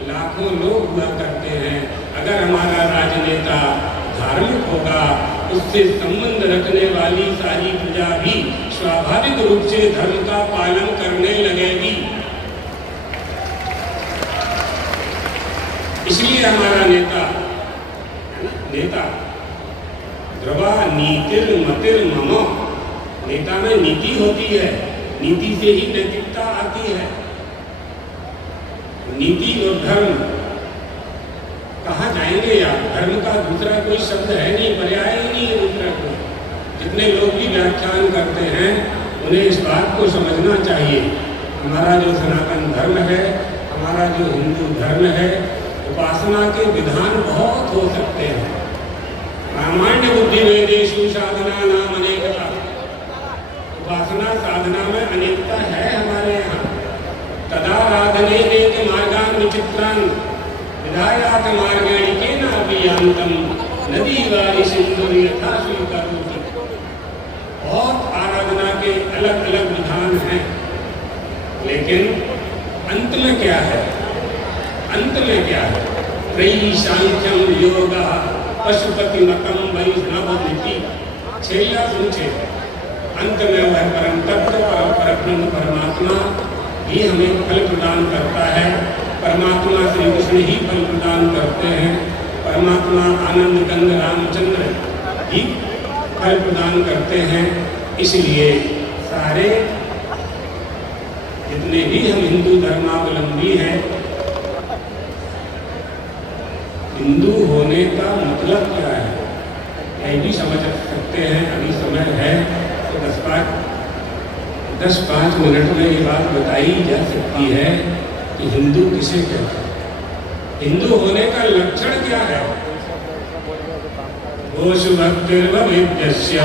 लाखों लोग हुआ करते हैं। अगर हमारा राजनेता धार्मिक होगा, उससे संबंध रखने वाली सारी प्रजा भी स्वाभाविक रूप से धर्म का पालन करने लगेगी। इसलिए हमारा नेता द्रवा नीतिर मतिर मम, नेता में नीति होती है, नीति से ही नैतिकता आती है। नीति और धर्म कहाँ जाएंगे यार? धर्म का दूसरा कोई शब्द है नहीं, पर्याय ही नहीं है दूसरा कोई। जितने लोग भी व्याख्यान करते हैं उन्हें इस बात को समझना चाहिए, हमारा जो सनातन धर्म है, हमारा जो हिंदू धर्म है, उपासना के विधान बहुत हो सकते हैं। रामायण बुद्धि वेदेषु साधना नाम अनेकता, उपासना साधना में अनेकता है हमारे यहाँ। तदाराधने देत मार्गान विचित्रान विधायात मार्गेण केनापि यान्तं नदी वारि सिंधुर यथा स्वीकरोति। बहुत आराधना के अलग अलग विधान हैं, लेकिन अंत में क्या है? अंत में क्या है? त्रयी सांख्यम योगा पशुपति मकम वैष्णव नीति। छेला सुनछे, अंत में वह परम तत्व परम परमात्मा ही हमें फल प्रदान करता है। परमात्मा श्री कृष्ण ही फल प्रदान करते हैं। परमात्मा आनंद कंद रामचंद्र ही फल प्रदान करते हैं। इसलिए सारे जितने भी हम हिंदू धर्मावलंबी हैं, हिंदू होने का मतलब क्या है यह भी समझ सकते हैं। अभी समय है तो 10-5 मिनट में ये बात बताई जा सकती है कि हिंदू किसे कहते हैं, हिंदू होने का लक्षण क्या है। गोषु भक्तिर्भवेद्यस्य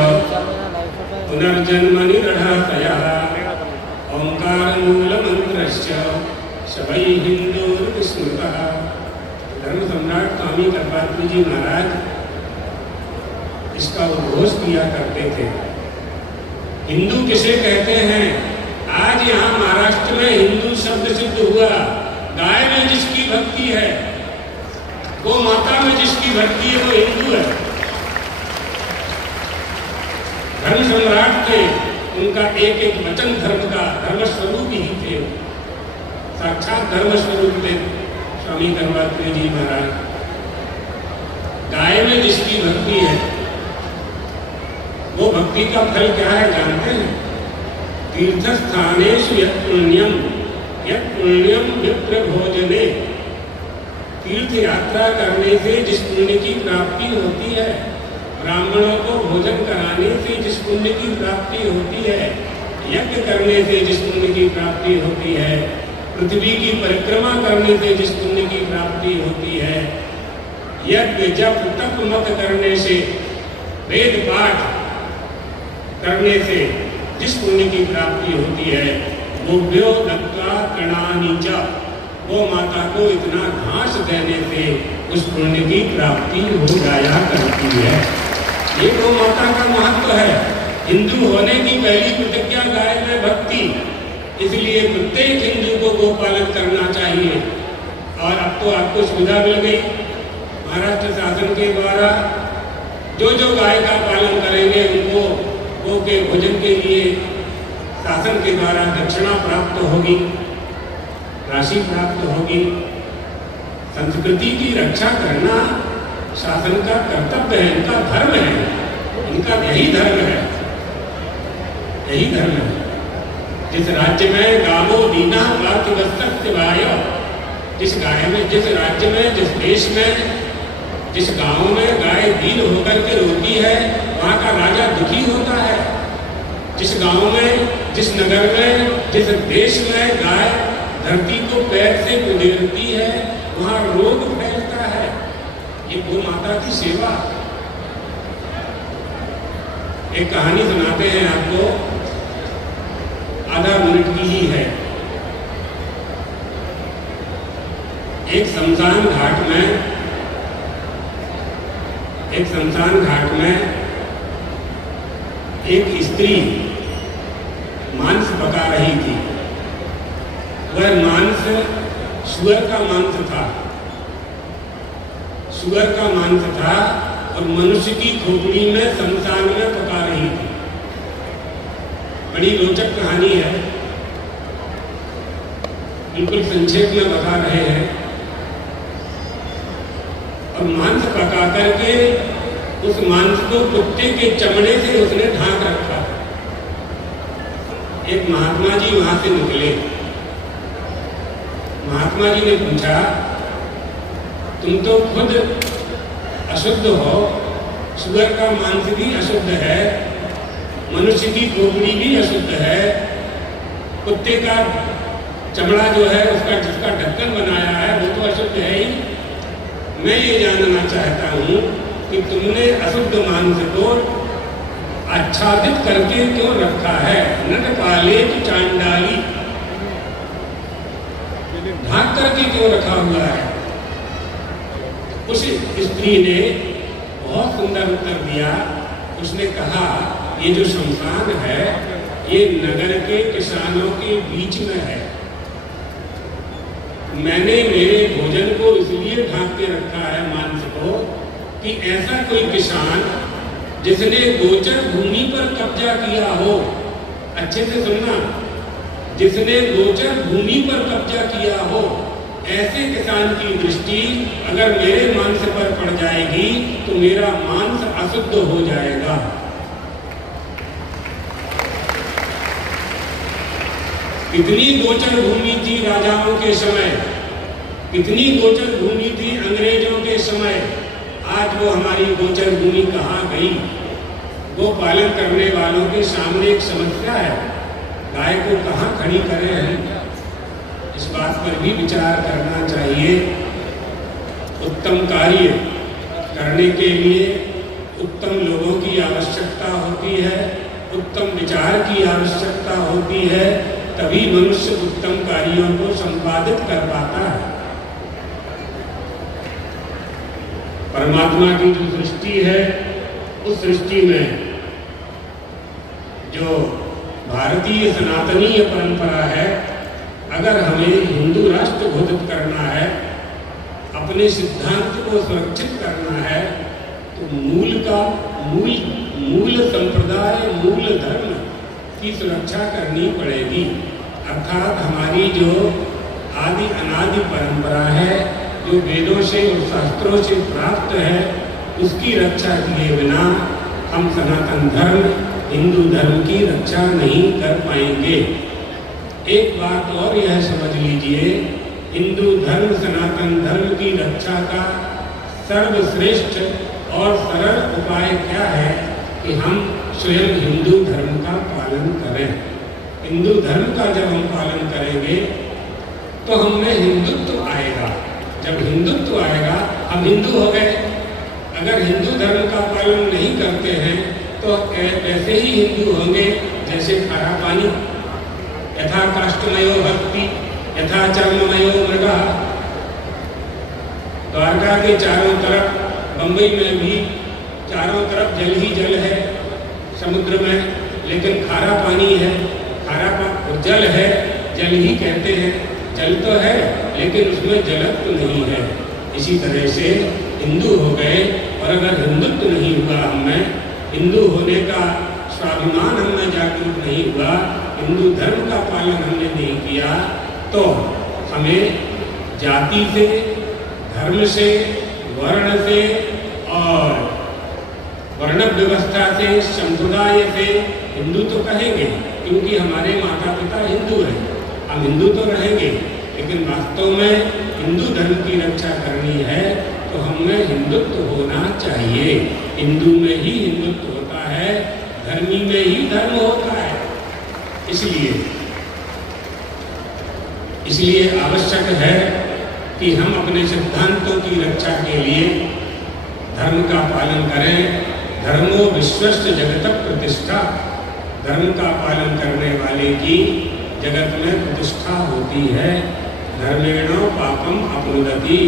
पुनर्जन्म निरढातयः ओंकार मूल मंत्रस्य सवै हिंदुर्विस्मृतः। धर्म सम्राट स्वामी कर्पात्री जी महाराज इसका उद्घोष किया करते थे। हिंदू किसे कहते हैं? आज यहाँ महाराष्ट्र में हिंदू शब्द सिद्ध हुआ। गाय में जिसकी भक्ति है, गो माता में जिसकी भक्ति है, वो हिंदू है। धर्म सम्राट थे, उनका एक एक वचन धर्म का धर्म स्वरूप ही थे, साक्षात धर्म स्वरूप थे स्वामी कर्पात्री जी महाराज। गाय में जिसकी भक्ति है, वो भक्ति का फल क्या है जानते हैं? तीर्थस्थानेषु यत् पुण्यम विप्र भोजने, तीर्थ यात्रा करने से जिस पुण्य की प्राप्ति होती है, ब्राह्मणों को भोजन कराने से जिस पुण्य की प्राप्ति होती है, यज्ञ करने से जिस पुण्य की प्राप्ति होती है, पृथ्वी की परिक्रमा करने से जिस पुण्य की प्राप्ति होती है, यज्ञ जप तप मत करने से, वेद पाठ करने से जिस पुण्य की प्राप्ति होती है, गोभ्यो दत्त्वा तृणानि च, वो माता को इतना घास देने से उस पुण्य की प्राप्ति हो जाया करती है। ये गौ माता का महत्व है। हिंदू होने की पहली प्रतिज्ञा गाय में भक्ति, इसलिए प्रत्येक हिंदू को गोपालन करना चाहिए। और अब तो आपको सुविधा मिल गई, महाराष्ट्र शासन के द्वारा जो जो गाय का पालन करेंगे उनको गौ के भोजन के लिए शासन के द्वारा दक्षिणा प्राप्त होगी, राशि प्राप्त होगी। संस्कृति की रक्षा करना शासन का कर्तव्य है, इनका धर्म है, इनका यही धर्म है, यही धर्म है। जिस राज्य में गावो दीना वाय, जिस राज्य में, जिस देश में, जिस गांव में गाय दीन होकर के रोती है, वहाँ का राजा दुखी होता है। जिस गांव में, जिस नगर में, जिस देश में गाय धरती को पैर से गुजरती है, वहाँ रोग फैलता है। ये गौ माता की सेवा। एक कहानी सुनाते हैं आपको, आधा मिनट की ही है। एक शमशान घाट में एक स्त्री मांस पका रही थी। वह मांस सुअर का मांस था और मनुष्य की खोपड़ी में शमशान में पका रही थी। बड़ी रोचक कहानी है, बिल्कुल संक्षेप में बता रहे हैं। और मांस पका करके उस मांस को कुत्ते के चमड़े से उसने ढांक रखा। एक महात्मा जी वहां से निकले। महात्मा जी ने पूछा, तुम तो खुद अशुद्ध हो, सुअर का मांस भी अशुद्ध है, मनुष्य की खोपड़ी भी अशुद्ध है, कुत्ते का चमड़ा जो है उसका जिसका ढक्कन बनाया है वो तो अशुद्ध है ही। मैं ये जानना चाहता हूँ कि तुमने अशुद्ध मांस को आच्छादित करके क्यों रखा है, नट पाले चांडाली, ढांक करके क्यों रखा हुआ है। उस स्त्री ने बहुत सुंदर उत्तर दिया। उसने कहा, ये जो शमशान है ये नगर के किसानों के बीच में है। मैंने मेरे भोजन को इसलिए ढांक के रखा है मांस को कि ऐसा कोई किसान जिसने गोचर भूमि पर कब्जा किया हो, अच्छे से सुनना, जिसने गोचर भूमि पर कब्जा किया हो, ऐसे किसान की दृष्टि अगर मेरे मांस पर पड़ जाएगी तो मेरा मांस अशुद्ध हो जाएगा। कितनी गोचर भूमि थी राजाओं के समय, कितनी गोचर भूमि थी अंग्रेजों के समय। आज वो हमारी गोचर भूमि कहाँ गई। गो पालन करने वालों के सामने एक समस्या है, गाय को कहाँ खड़ी करें हम, इस बात पर भी विचार करना चाहिए। उत्तम कार्य करने के लिए उत्तम लोगों की आवश्यकता होती है, उत्तम विचार की आवश्यकता होती है, तभी मनुष्य उत्तम कार्यों को संपादित कर पाता है। परमात्मा की जो सृष्टि है उस सृष्टि में जो भारतीय सनातनीय परंपरा है, अगर हमें हिंदू राष्ट्र घोषित करना है, अपने सिद्धांत को सुरक्षित करना है, तो मूल संप्रदाय, मूल धर्म की सुरक्षा करनी पड़ेगी। अर्थात हमारी जो आदि अनादि परंपरा है, जो वेदों से और शास्त्रों से प्राप्त है, उसकी रक्षा किए बिना हम सनातन धर्म हिंदू धर्म की रक्षा नहीं कर पाएंगे। एक बात और यह समझ लीजिए, हिंदू धर्म सनातन धर्म की रक्षा का सर्वश्रेष्ठ और सरल उपाय क्या है कि हम स्वयं हिंदू धर्म का पालन करें। हिंदू धर्म का जब हम पालन करेंगे तो हमें हिंदुत्व आएगा। जब हिंदुत्व आएगा, हम हिंदू हो गए। अगर हिंदू धर्म का पालन नहीं करते हैं तो ऐसे ही हिंदू होंगे जैसे खारा पानी। यथा काष्ठमयो भक्ति यथा चर्ममयो मृगा। द्वारका के चारों तरफ, बंबई में भी चारों तरफ जल ही जल है समुद्र में, लेकिन खारा पानी है। खारा जल है, जल ही कहते हैं। जल तो है लेकिन उसमें जलत्व नहीं है। इसी तरह से हिंदू हो गए, और अगर हिंदुत्व नहीं हुआ, हमें हिंदू होने का स्वाभिमान हमें जागरूक नहीं हुआ, हिंदू धर्म का पालन हमने नहीं किया, तो हमें जाति से, धर्म से, वर्ण से और वर्ण व्यवस्था से, संप्रदाय से हिंदू तो कहेंगे क्योंकि हमारे माता पिता हिंदू हैं, हम हिंदू तो रहेंगे। लेकिन वास्तव में हिंदू धर्म की रक्षा करनी है तो हमें हिंदुत्व होना चाहिए। हिंदू में ही हिंदुत्व होता है, धर्मी में ही धर्म होता है। इसलिए आवश्यक है कि हम अपने सिद्धांतों की रक्षा के लिए धर्म का पालन करें। धर्मो विश्वस्त जगत प्रतिष्ठा। धर्म का पालन करने वाले की जगत में प्रतिष्ठा होती है। धर्मेण पापम अपनुदति।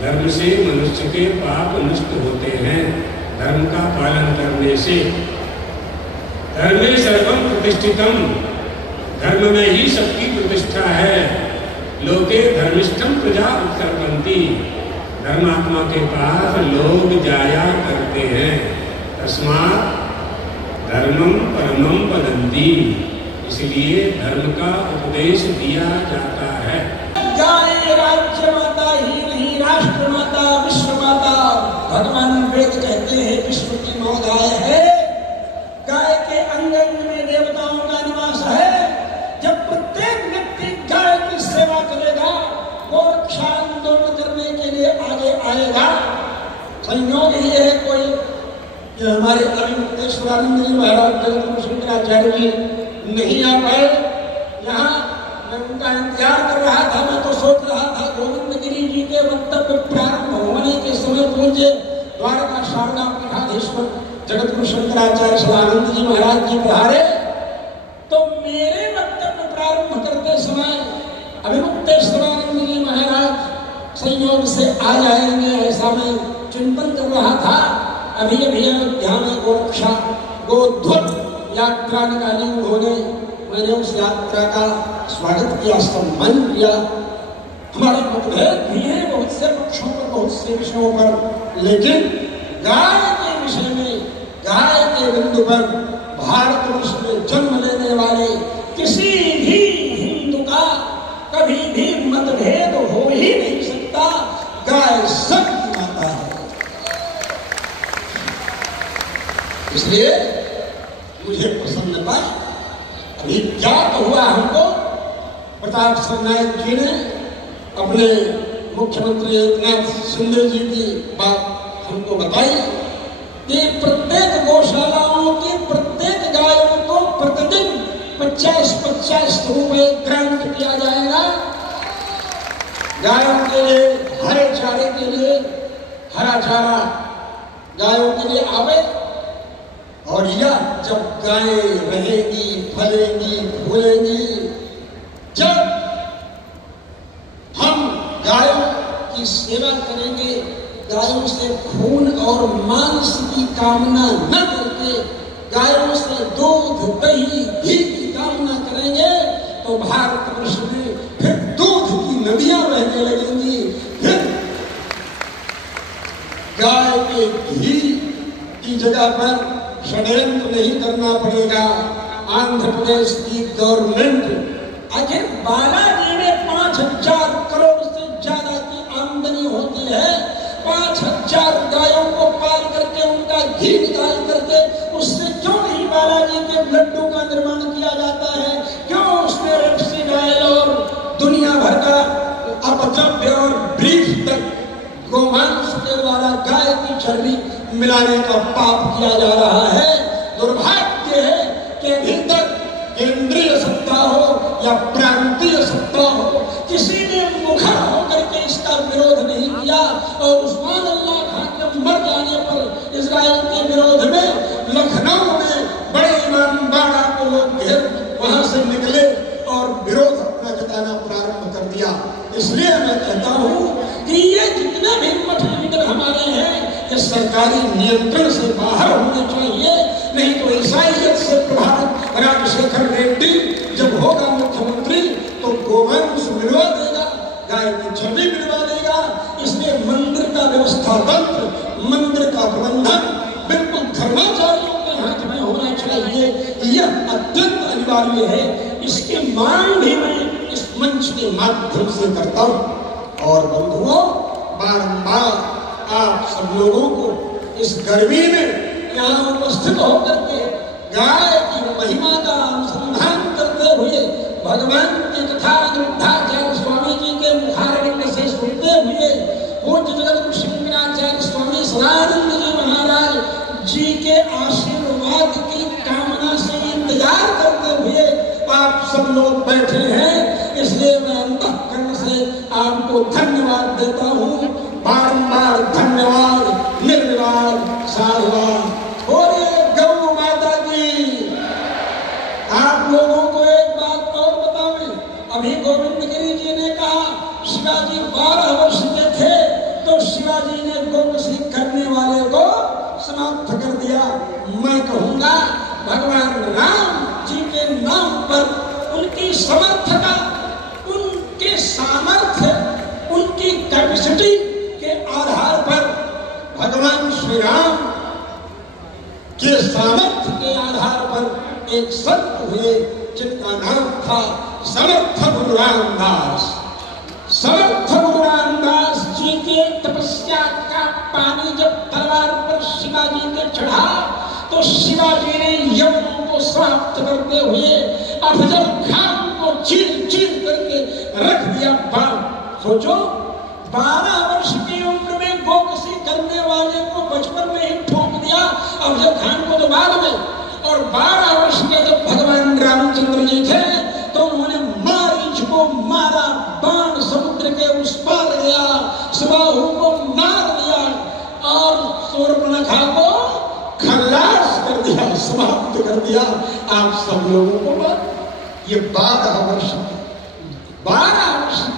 धर्म से मनुष्य के पाप नष्ट होते हैं। धर्म का पालन करने से धर्मे सर्वम प्रतिष्ठितम। धर्म में ही सबकी प्रतिष्ठा है। लोके धर्मिष्ठम प्रजा उत्सर्वन्ति। धर्मात्मा के पास लोग जाया करते हैं। तस्मात् धर्मम परमम वदन्ति। इसलिए धर्म का उपदेश दिया जाता है। गाय राज्य माता ही नहीं, राष्ट्र माता, विश्व माता। भगवान वेद कहते हैं विश्व की मौ गाय है। गाय के अंग अंग में देवताओं का निवास है। जब प्रत्येक व्यक्ति गाय की सेवा करेगा, वो रक्षा आंदोलन करने के लिए आगे आएगा। संयोग ही है कोई हमारे अभिमुक्तेश्वरानंद जी महाराज जगत शंकराचार्य जी नहीं आ पाए। यहाँ मैं उनका इंतजार कर रहा था। मैं तो सोच रहा था गोविंद गिरी जी के वक्तव्य प्रारंभ होने के समय पहुंचे द्वारका शारदा पीठाधीश्वर जगत गुरु शंकराचार्य शिवानंद जी महाराज जी पधारे, तो मेरे वक्तव्य प्रारंभ करते समय अभिमुक्तेश्वरानंद जी महाराज संयोग से आ जाएंगे, ऐसा मैं चिंतन कर रहा था। अभी अयोध्या में गोरक्षा गोध्वज यात्रा निकाली उन्होंने। मैंने उस यात्रा का स्वागत किया, सम्मान किया। हमारे मतभेद भी हैं बहुत से पक्षों पर, बहुत से विषयों पर, लेकिन गाय के विषय में, गाय के बिंदु पर भारतवर्ष में जन्म लेने वाले किसी भी हिंदू का कभी भी मतभेद हो ही नहीं सकता। गाय सबकी माता है। इसलिए मुझे प्रसन्नता अभी ज्ञात हुआ हमको, प्रताप सरनायक जी ने अपने मुख्यमंत्री एकनाथ शिंदे जी की बात हमको बताई कि प्रत्येक गौशालाओं की प्रत्येक गायों को प्रतिदिन 50-50 रुपए ग्रांट किया जाएगा। गायों के लिए हरे चारे के लिए हरा चारा गायों के लिए आवे, और यह जब गायें रहेंगी, फलेंगी, फूलेंगी, जब हम गायों की सेवा करेंगे, गायों से खून और मांस की कामना न करके गायों से दूध, दही, घी की कामना करेंगे, तो भारतवर्ष में फिर दूध की नदियां बहने लगेंगी। फिर गाय के घी की जगह पर षड्यंत्र नहीं करना पड़ेगा। आंध्र प्रदेश की गवर्नमेंट आखिर बालाजी में 5,000 करोड़ से ज्यादा की आमदनी होती है। 5,000 गायों को पाल करके उनका घी निकाल करके उससे क्यों नहीं बालाजी अपद्रव्य और ब्रीफ तक गोमांस के द्वारा गाय की चर्बी मिलाने का पाप किया जा रहा है। दुर्भाग्य है कि अभी तक केंद्रीय सत्ता हो या प्रांतीय सत्ता हो, किसी ने मुखर होकर के इसका विरोध नहीं किया। और उस्मान अल्लाह खान के मर जाने पर इजराइल के विरोध में लखनऊ में बड़े इमामबाड़ा को लोग घेर वहां से निकले और विरोध अपना जताना प्रारंभ कर दिया। इसलिए मैं कहता हूं कि ये जितने भी मठ लीडर हमारे हैं, ये सरकारी नियंत्रण से बाहर होने चाहिए। नहीं तो ईसाइयत से प्रभावित राजशेखर रेड्डी जब होगा मुख्यमंत्री तो गोवंश मिलवा देगा, गाय की छवि मिलवा देगा। इसलिए मंदिर का व्यवस्था तंत्र, मंदिर का प्रबंधन बिल्कुल धर्माचार्यों के हाथ में होना चाहिए। यह अत्यंत अनिवार्य है। इसकी मांग भी मैं इस मंच के माध्यम से करता हूं। और बंधुओं, बारंबार आप सब लोगों को इस गर्मी में यहाँ उपस्थित होकर के गाय की महिमा का अनुसंधान करते हुए भगवान की कथा अनिरुद्धाचार्य स्वामी जी के मुखारविंद से सुनते हुए पूज्य जगत शंकराचार्य स्वामी सदानंद जी महाराज जी के आशीर्वाद की कामना से इंतजार करते हुए आप सब लोग बैठे हैं। इसलिए मैं अंतःकरण से आपको धन्यवाद देता हूँ। बारंबार धन्यवाद, निर्विवाद साधुवाद। बोले गौ माता की। आप लोगों को एक बात और बताऊं, अभी गोविंद गिरी जी ने कहा शिवाजी 12 वर्ष के थे तो शिवाजी ने गोवंशी करने वाले को समाप्त कर दिया। मैं कहूंगा भगवान राम जी के नाम पर उनकी समर्थता, उनके सामर्थ्य, उनकी कैपेसिटी के आधार पर भगवान श्री राम के सामर्थ्य के आधार पर एक संत हुए जिनका नाम था समर्थ गुरु रामदास। समर्थ गुरु रामदास जी के तपस्या का पानी जब तलवार पर शिवाजी ने चढ़ा तो शिवाजी ने यवनों को समाप्त करते हुए अफजल खान को चीर चीर करके रख दिया बाण। सोचो, 12 वर्ष की उम्र में गोवंशी करने वाले को बचपन में ही ठोक दिया, अफजल खान को तो बाद में। और 12 वर्ष के जब भगवान रामचंद्र जी थे तो उन्होंने मारीच को मारा, बाण समुद्र के उस पार गया, सुबाहु को मार दिया और सूर्पनखा को खल्लास कर दिया, समाप्त कर दिया। आप सब लोगों को ये 12 वर्ष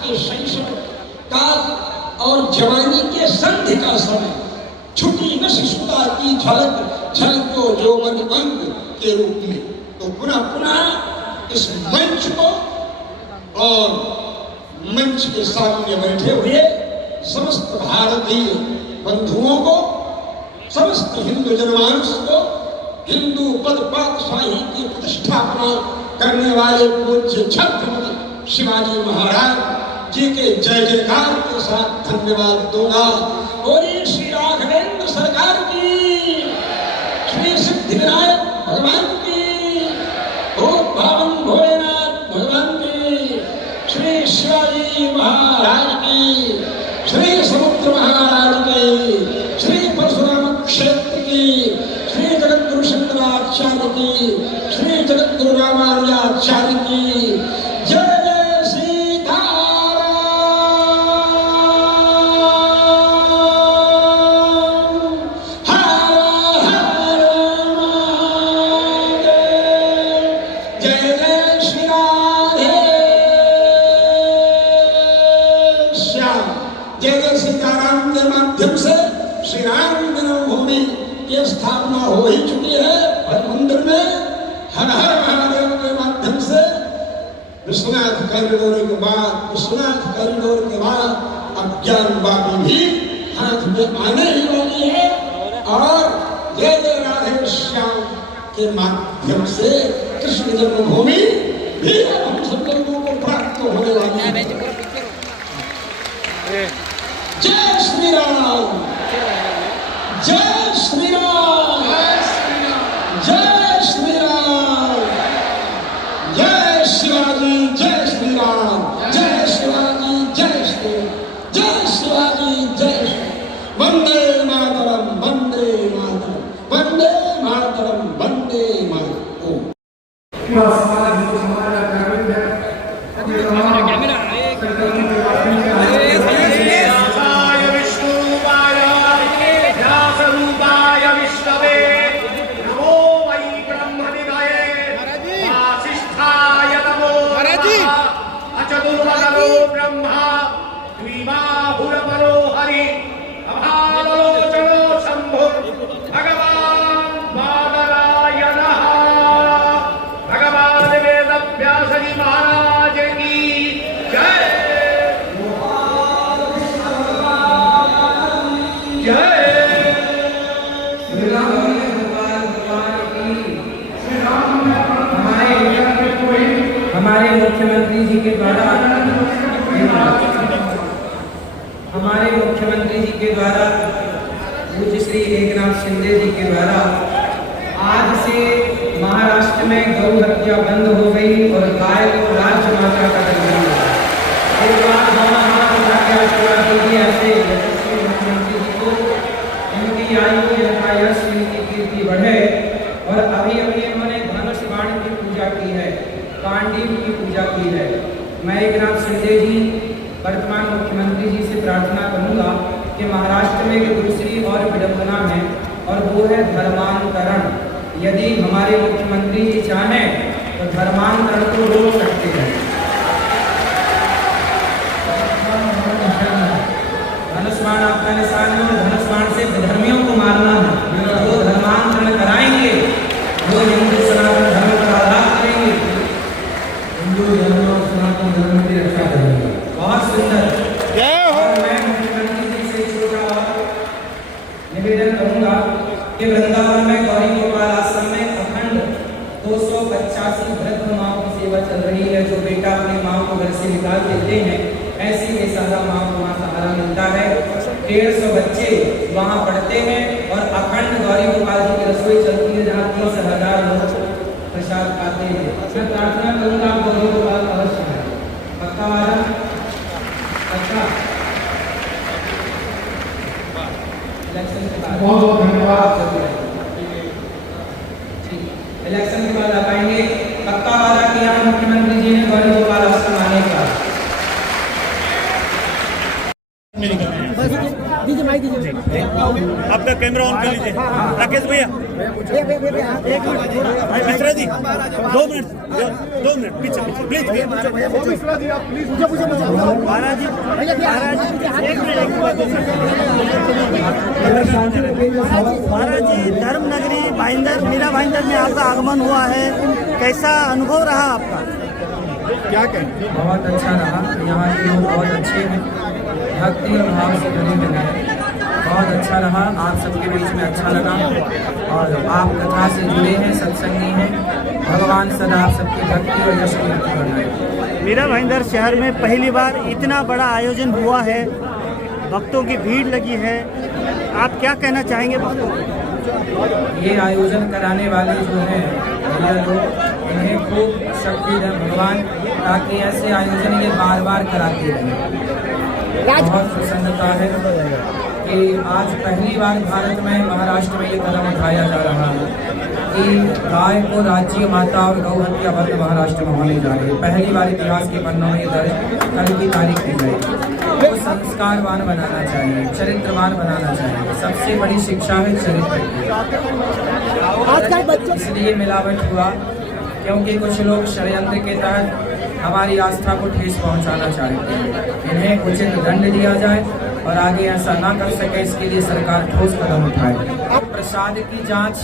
के शैशव काल और जवानी के संधि का समय, छुटी न शिशुता की झलक झलको यौवन अंग के रूप में। तो पुनः पुनः इस मंच को और मंच के सामने बैठे हुए समस्त भारतीय बंधुओं को, समस्त हिंदू जनमानस को, हिंदू पद पातशाही की प्रतिष्ठापना करने वाले पूज्य छत्रपति शिवाजी महाराज जी के जय जयकार के साथ धन्यवाद दूंगा। और श्री राघवेंद्र सरकार की, श्री सिद्धिविनायक भगवान की, भूत भावन भोलेनाथ भगवान की, श्री शिवाजी महाराज की, श्री समुद्र महाराज की, श्री परशुराम क्षेत्र की, श्री जगद्गुरु शंकराचार्य की, श्री जगद्गुरु रामानुजाचार्य की जय। स्थापना हो ही चुकी है हर मंदिर में। हर हर महादेव के माध्यम से विश्वनाथ कॉरिडोर के बाद अब ज्ञानवापी भी हाथ में आने ही वाली है। और जय जय राधे श्याम के माध्यम से कृष्ण जन्मभूमि भी हम सब लोगों को प्राप्त होने वाली है। जय श्री राम, जय श्री राम, जय श्री राम, जय शिवाजी, जय श्री राम, जय शिवाजी। ब्रह्मा द्विबाहुरबलो हरि अभालोचनो शंभु भगवान बादरायणः भगवान वेदव्यास जी महाराज की जय जय। हमारे मुख्यमंत्री जी के द्वारा पूज्य श्री एकनाथ शिंदे जी के द्वारा आज से महाराष्ट्र में गौ हत्या बंद हो गई और गाय को राज्य माता का दर्जा मिला। एक बात आशीर्वाद दीजिए ऐसे मुख्यमंत्री जी को, इनकी आयु इनका यश इनकी कीर्ति बढ़े। और अभी उन्होंने धनुष बाण की पूजा की है, कांडील की पूजा की है। मैं एकनाथ शिंदे जी वर्तमान मुख्यमंत्री जी से प्रार्थना करूंगा कि महाराष्ट्र में एक दूसरी और विडंबना है और वो है धर्मांतरण। यदि हमारे मुख्यमंत्री जी चाहें तो धर्मांतरण को रोक सकते हैं। धनुष बाण आपका निशान है, धनुष बाण से विधर्मियों को मारना है। वो धर्मांतरण कराएंगे, वो हिंदू सनातन धर्म का आधार करेंगे, हिंदू धर्म और सनातन धर्म की रक्षा करेंगे। बहुत सुंदर। और मैं मुख्यमंत्री जी से छोटा और निवेदन करूंगा कि वृंदावन में गौरी गोपाल आश्रम में अखंड 285 वृद्ध माओ की सेवा चल रही है। जो बेटा अपनी माँ को घर से निकाल देते हैं, ऐसी बेसहारा माँ को वहाँ सहारा मिलता है। 150 बच्चे वहाँ पढ़ते हैं और अखंड गौरी गोपाल जी की रसोई चलती है, जहाँ 30,000 लोग प्रसाद खाते हैं। मैं प्रार्थना करूंगा गौरी गोपाल अवश्य है। पक्का वाला? पक्का? इलेक्शन के बाद बहुत धन्यवाद। इलेक्शन के बाद आ पाएंगे। पक्का वादा किया मुख्यमंत्री जी ने गौरी गोपाल आश्रम आने का। आपका कैमरा ऑन कर लीजिए। राकेश भैया मिश्रा जी 2 मिनट पीछे प्लीज। महाराज जी धर्म नगरी भाईंदर मीरा भाईंदर में आपका आगमन हुआ है, कैसा अनुभव रहा आपका? क्या कहें? बहुत अच्छा रहा। यहाँ के लोग बहुत अच्छे हैं, भक्ति और भाव से जुड़े हुए हैं। बहुत अच्छा रहा, आप सबके बीच में अच्छा लगा और आप कथा से जुड़े हैं, सत्संगी हैं। भगवान सदा आप सबकी भक्ति और यश कीर्ति बढ़ाए। मीरा भाईंदर शहर में पहली बार इतना बड़ा आयोजन हुआ है, भक्तों की भीड़ लगी है, आप क्या कहना चाहेंगे भक्तों को? ये आयोजन कराने वाले जो हैं भैया लोग, इन्हें खूब शक्ति दें भगवान, ताकि ऐसे आयोजन ये बार बार कराते रहें। बहुत प्रसन्नता है कि आज पहली बार भारत में महाराष्ट्र में ये कदम उठाया जा रहा है कि गाय को राज्य माता और गौ हत्या बंद महाराष्ट्र में होने जा रही है। पहली बार इतिहास के पन्नों में ये दर्ज कल की तारीख दी जाएगी। तो संस्कारवान बनाना चाहिए, चरित्रवान बनाना चाहिए। सबसे बड़ी शिक्षा है चरित्र की। इसलिए मिलावट हुआ क्योंकि कुछ लोग षड्यंत्र के तहत हमारी आस्था को ठेस पहुंचाना चाहते हैं। इन्हें उचित दंड दिया जाए और आगे ऐसा ना कर सके, इसके लिए सरकार ठोस कदम उठाए। प्रसाद की जांच,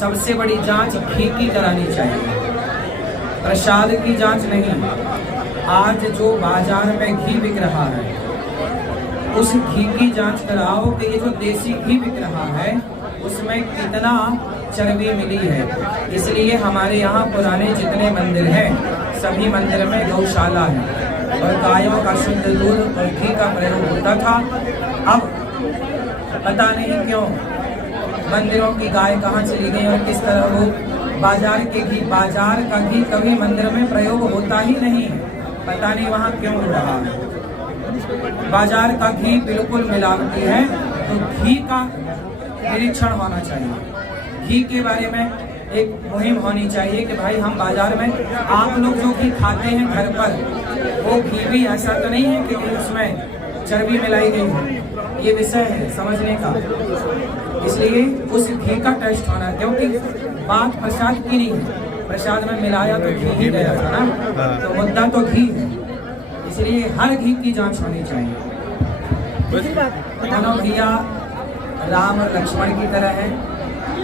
सबसे बड़ी जांच घी की करानी चाहिए, प्रसाद की जांच नहीं। आज जो बाजार में घी बिक रहा है, उस घी की जांच कराओ कि ये जो देसी घी बिक रहा है उसमें कितना चर्बी मिली है। इसलिए हमारे यहाँ पुराने जितने मंदिर हैं, सभी मंदिर में गौशाला है और गायों का शुद्ध दूध और घी का प्रयोग होता था। अब पता नहीं क्यों मंदिरों की गाय कहाँ चली गई और किस तरह वो बाजार के घी, बाजार का घी कभी मंदिर में प्रयोग होता ही नहीं है, पता नहीं वहाँ क्यों हो रहा है। बाजार का घी बिल्कुल मिलावटी है, तो घी का निरीक्षण होना चाहिए। घी के बारे में एक मुहिम होनी चाहिए कि भाई हम बाजार में आप लोग जो घी खाते हैं घर पर, वो घी भी ऐसा तो नहीं है कि उसमें चर्बी मिलाई गई हो। ये विषय है समझने का। इसलिए उस घी का टेस्ट होना, क्योंकि बात प्रसाद की नहीं है, प्रसाद में मिलाया तो घी ही गया था ना, तो मुद्दा तो घी है। इसलिए हर घी की जांच होनी चाहिए। दोनों भैया राम और लक्ष्मण की तरह है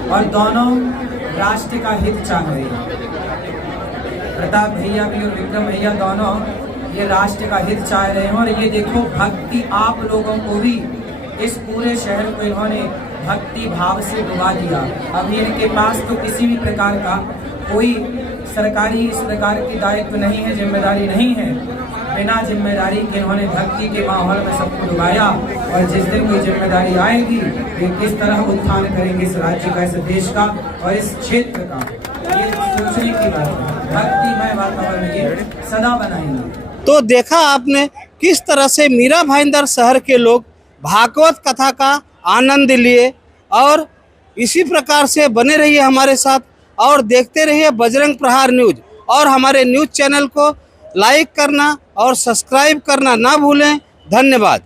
और दोनों राष्ट्र का हित चाह रहे हैं। प्रताप भैया भी और विक्रम भैया दोनों ये राष्ट्र का हित चाह रहे हैं। और ये देखो भक्ति आप लोगों को भी, इस पूरे शहर को इन्होंने भक्ति भाव से डुबा दिया। अभी इनके पास तो किसी भी प्रकार का कोई सरकारी इस प्रकार की दायित्व नहीं है, जिम्मेदारी नहीं है। बिना जिम्मेदारी के इन्होंने भक्ति के माहौल में सबको डुबाया। और जिस दिन कोई जिम्मेदारी आएगी, ये किस तरह उत्थान करेंगे इस राज्य का, इस देश का और इस क्षेत्र का, ये सोचने की बात है। भक्तिमय वातावरण ये सदा बनाएंगे। तो देखा आपने किस तरह से मीरा भाईंदर शहर के लोग भागवत कथा का आनंद लिए। और इसी प्रकार से बने रहिए हमारे साथ और देखते रहिए बजरंग प्रहार न्यूज। और हमारे न्यूज चैनल को लाइक करना और सब्सक्राइब करना ना भूलें। धन्यवाद।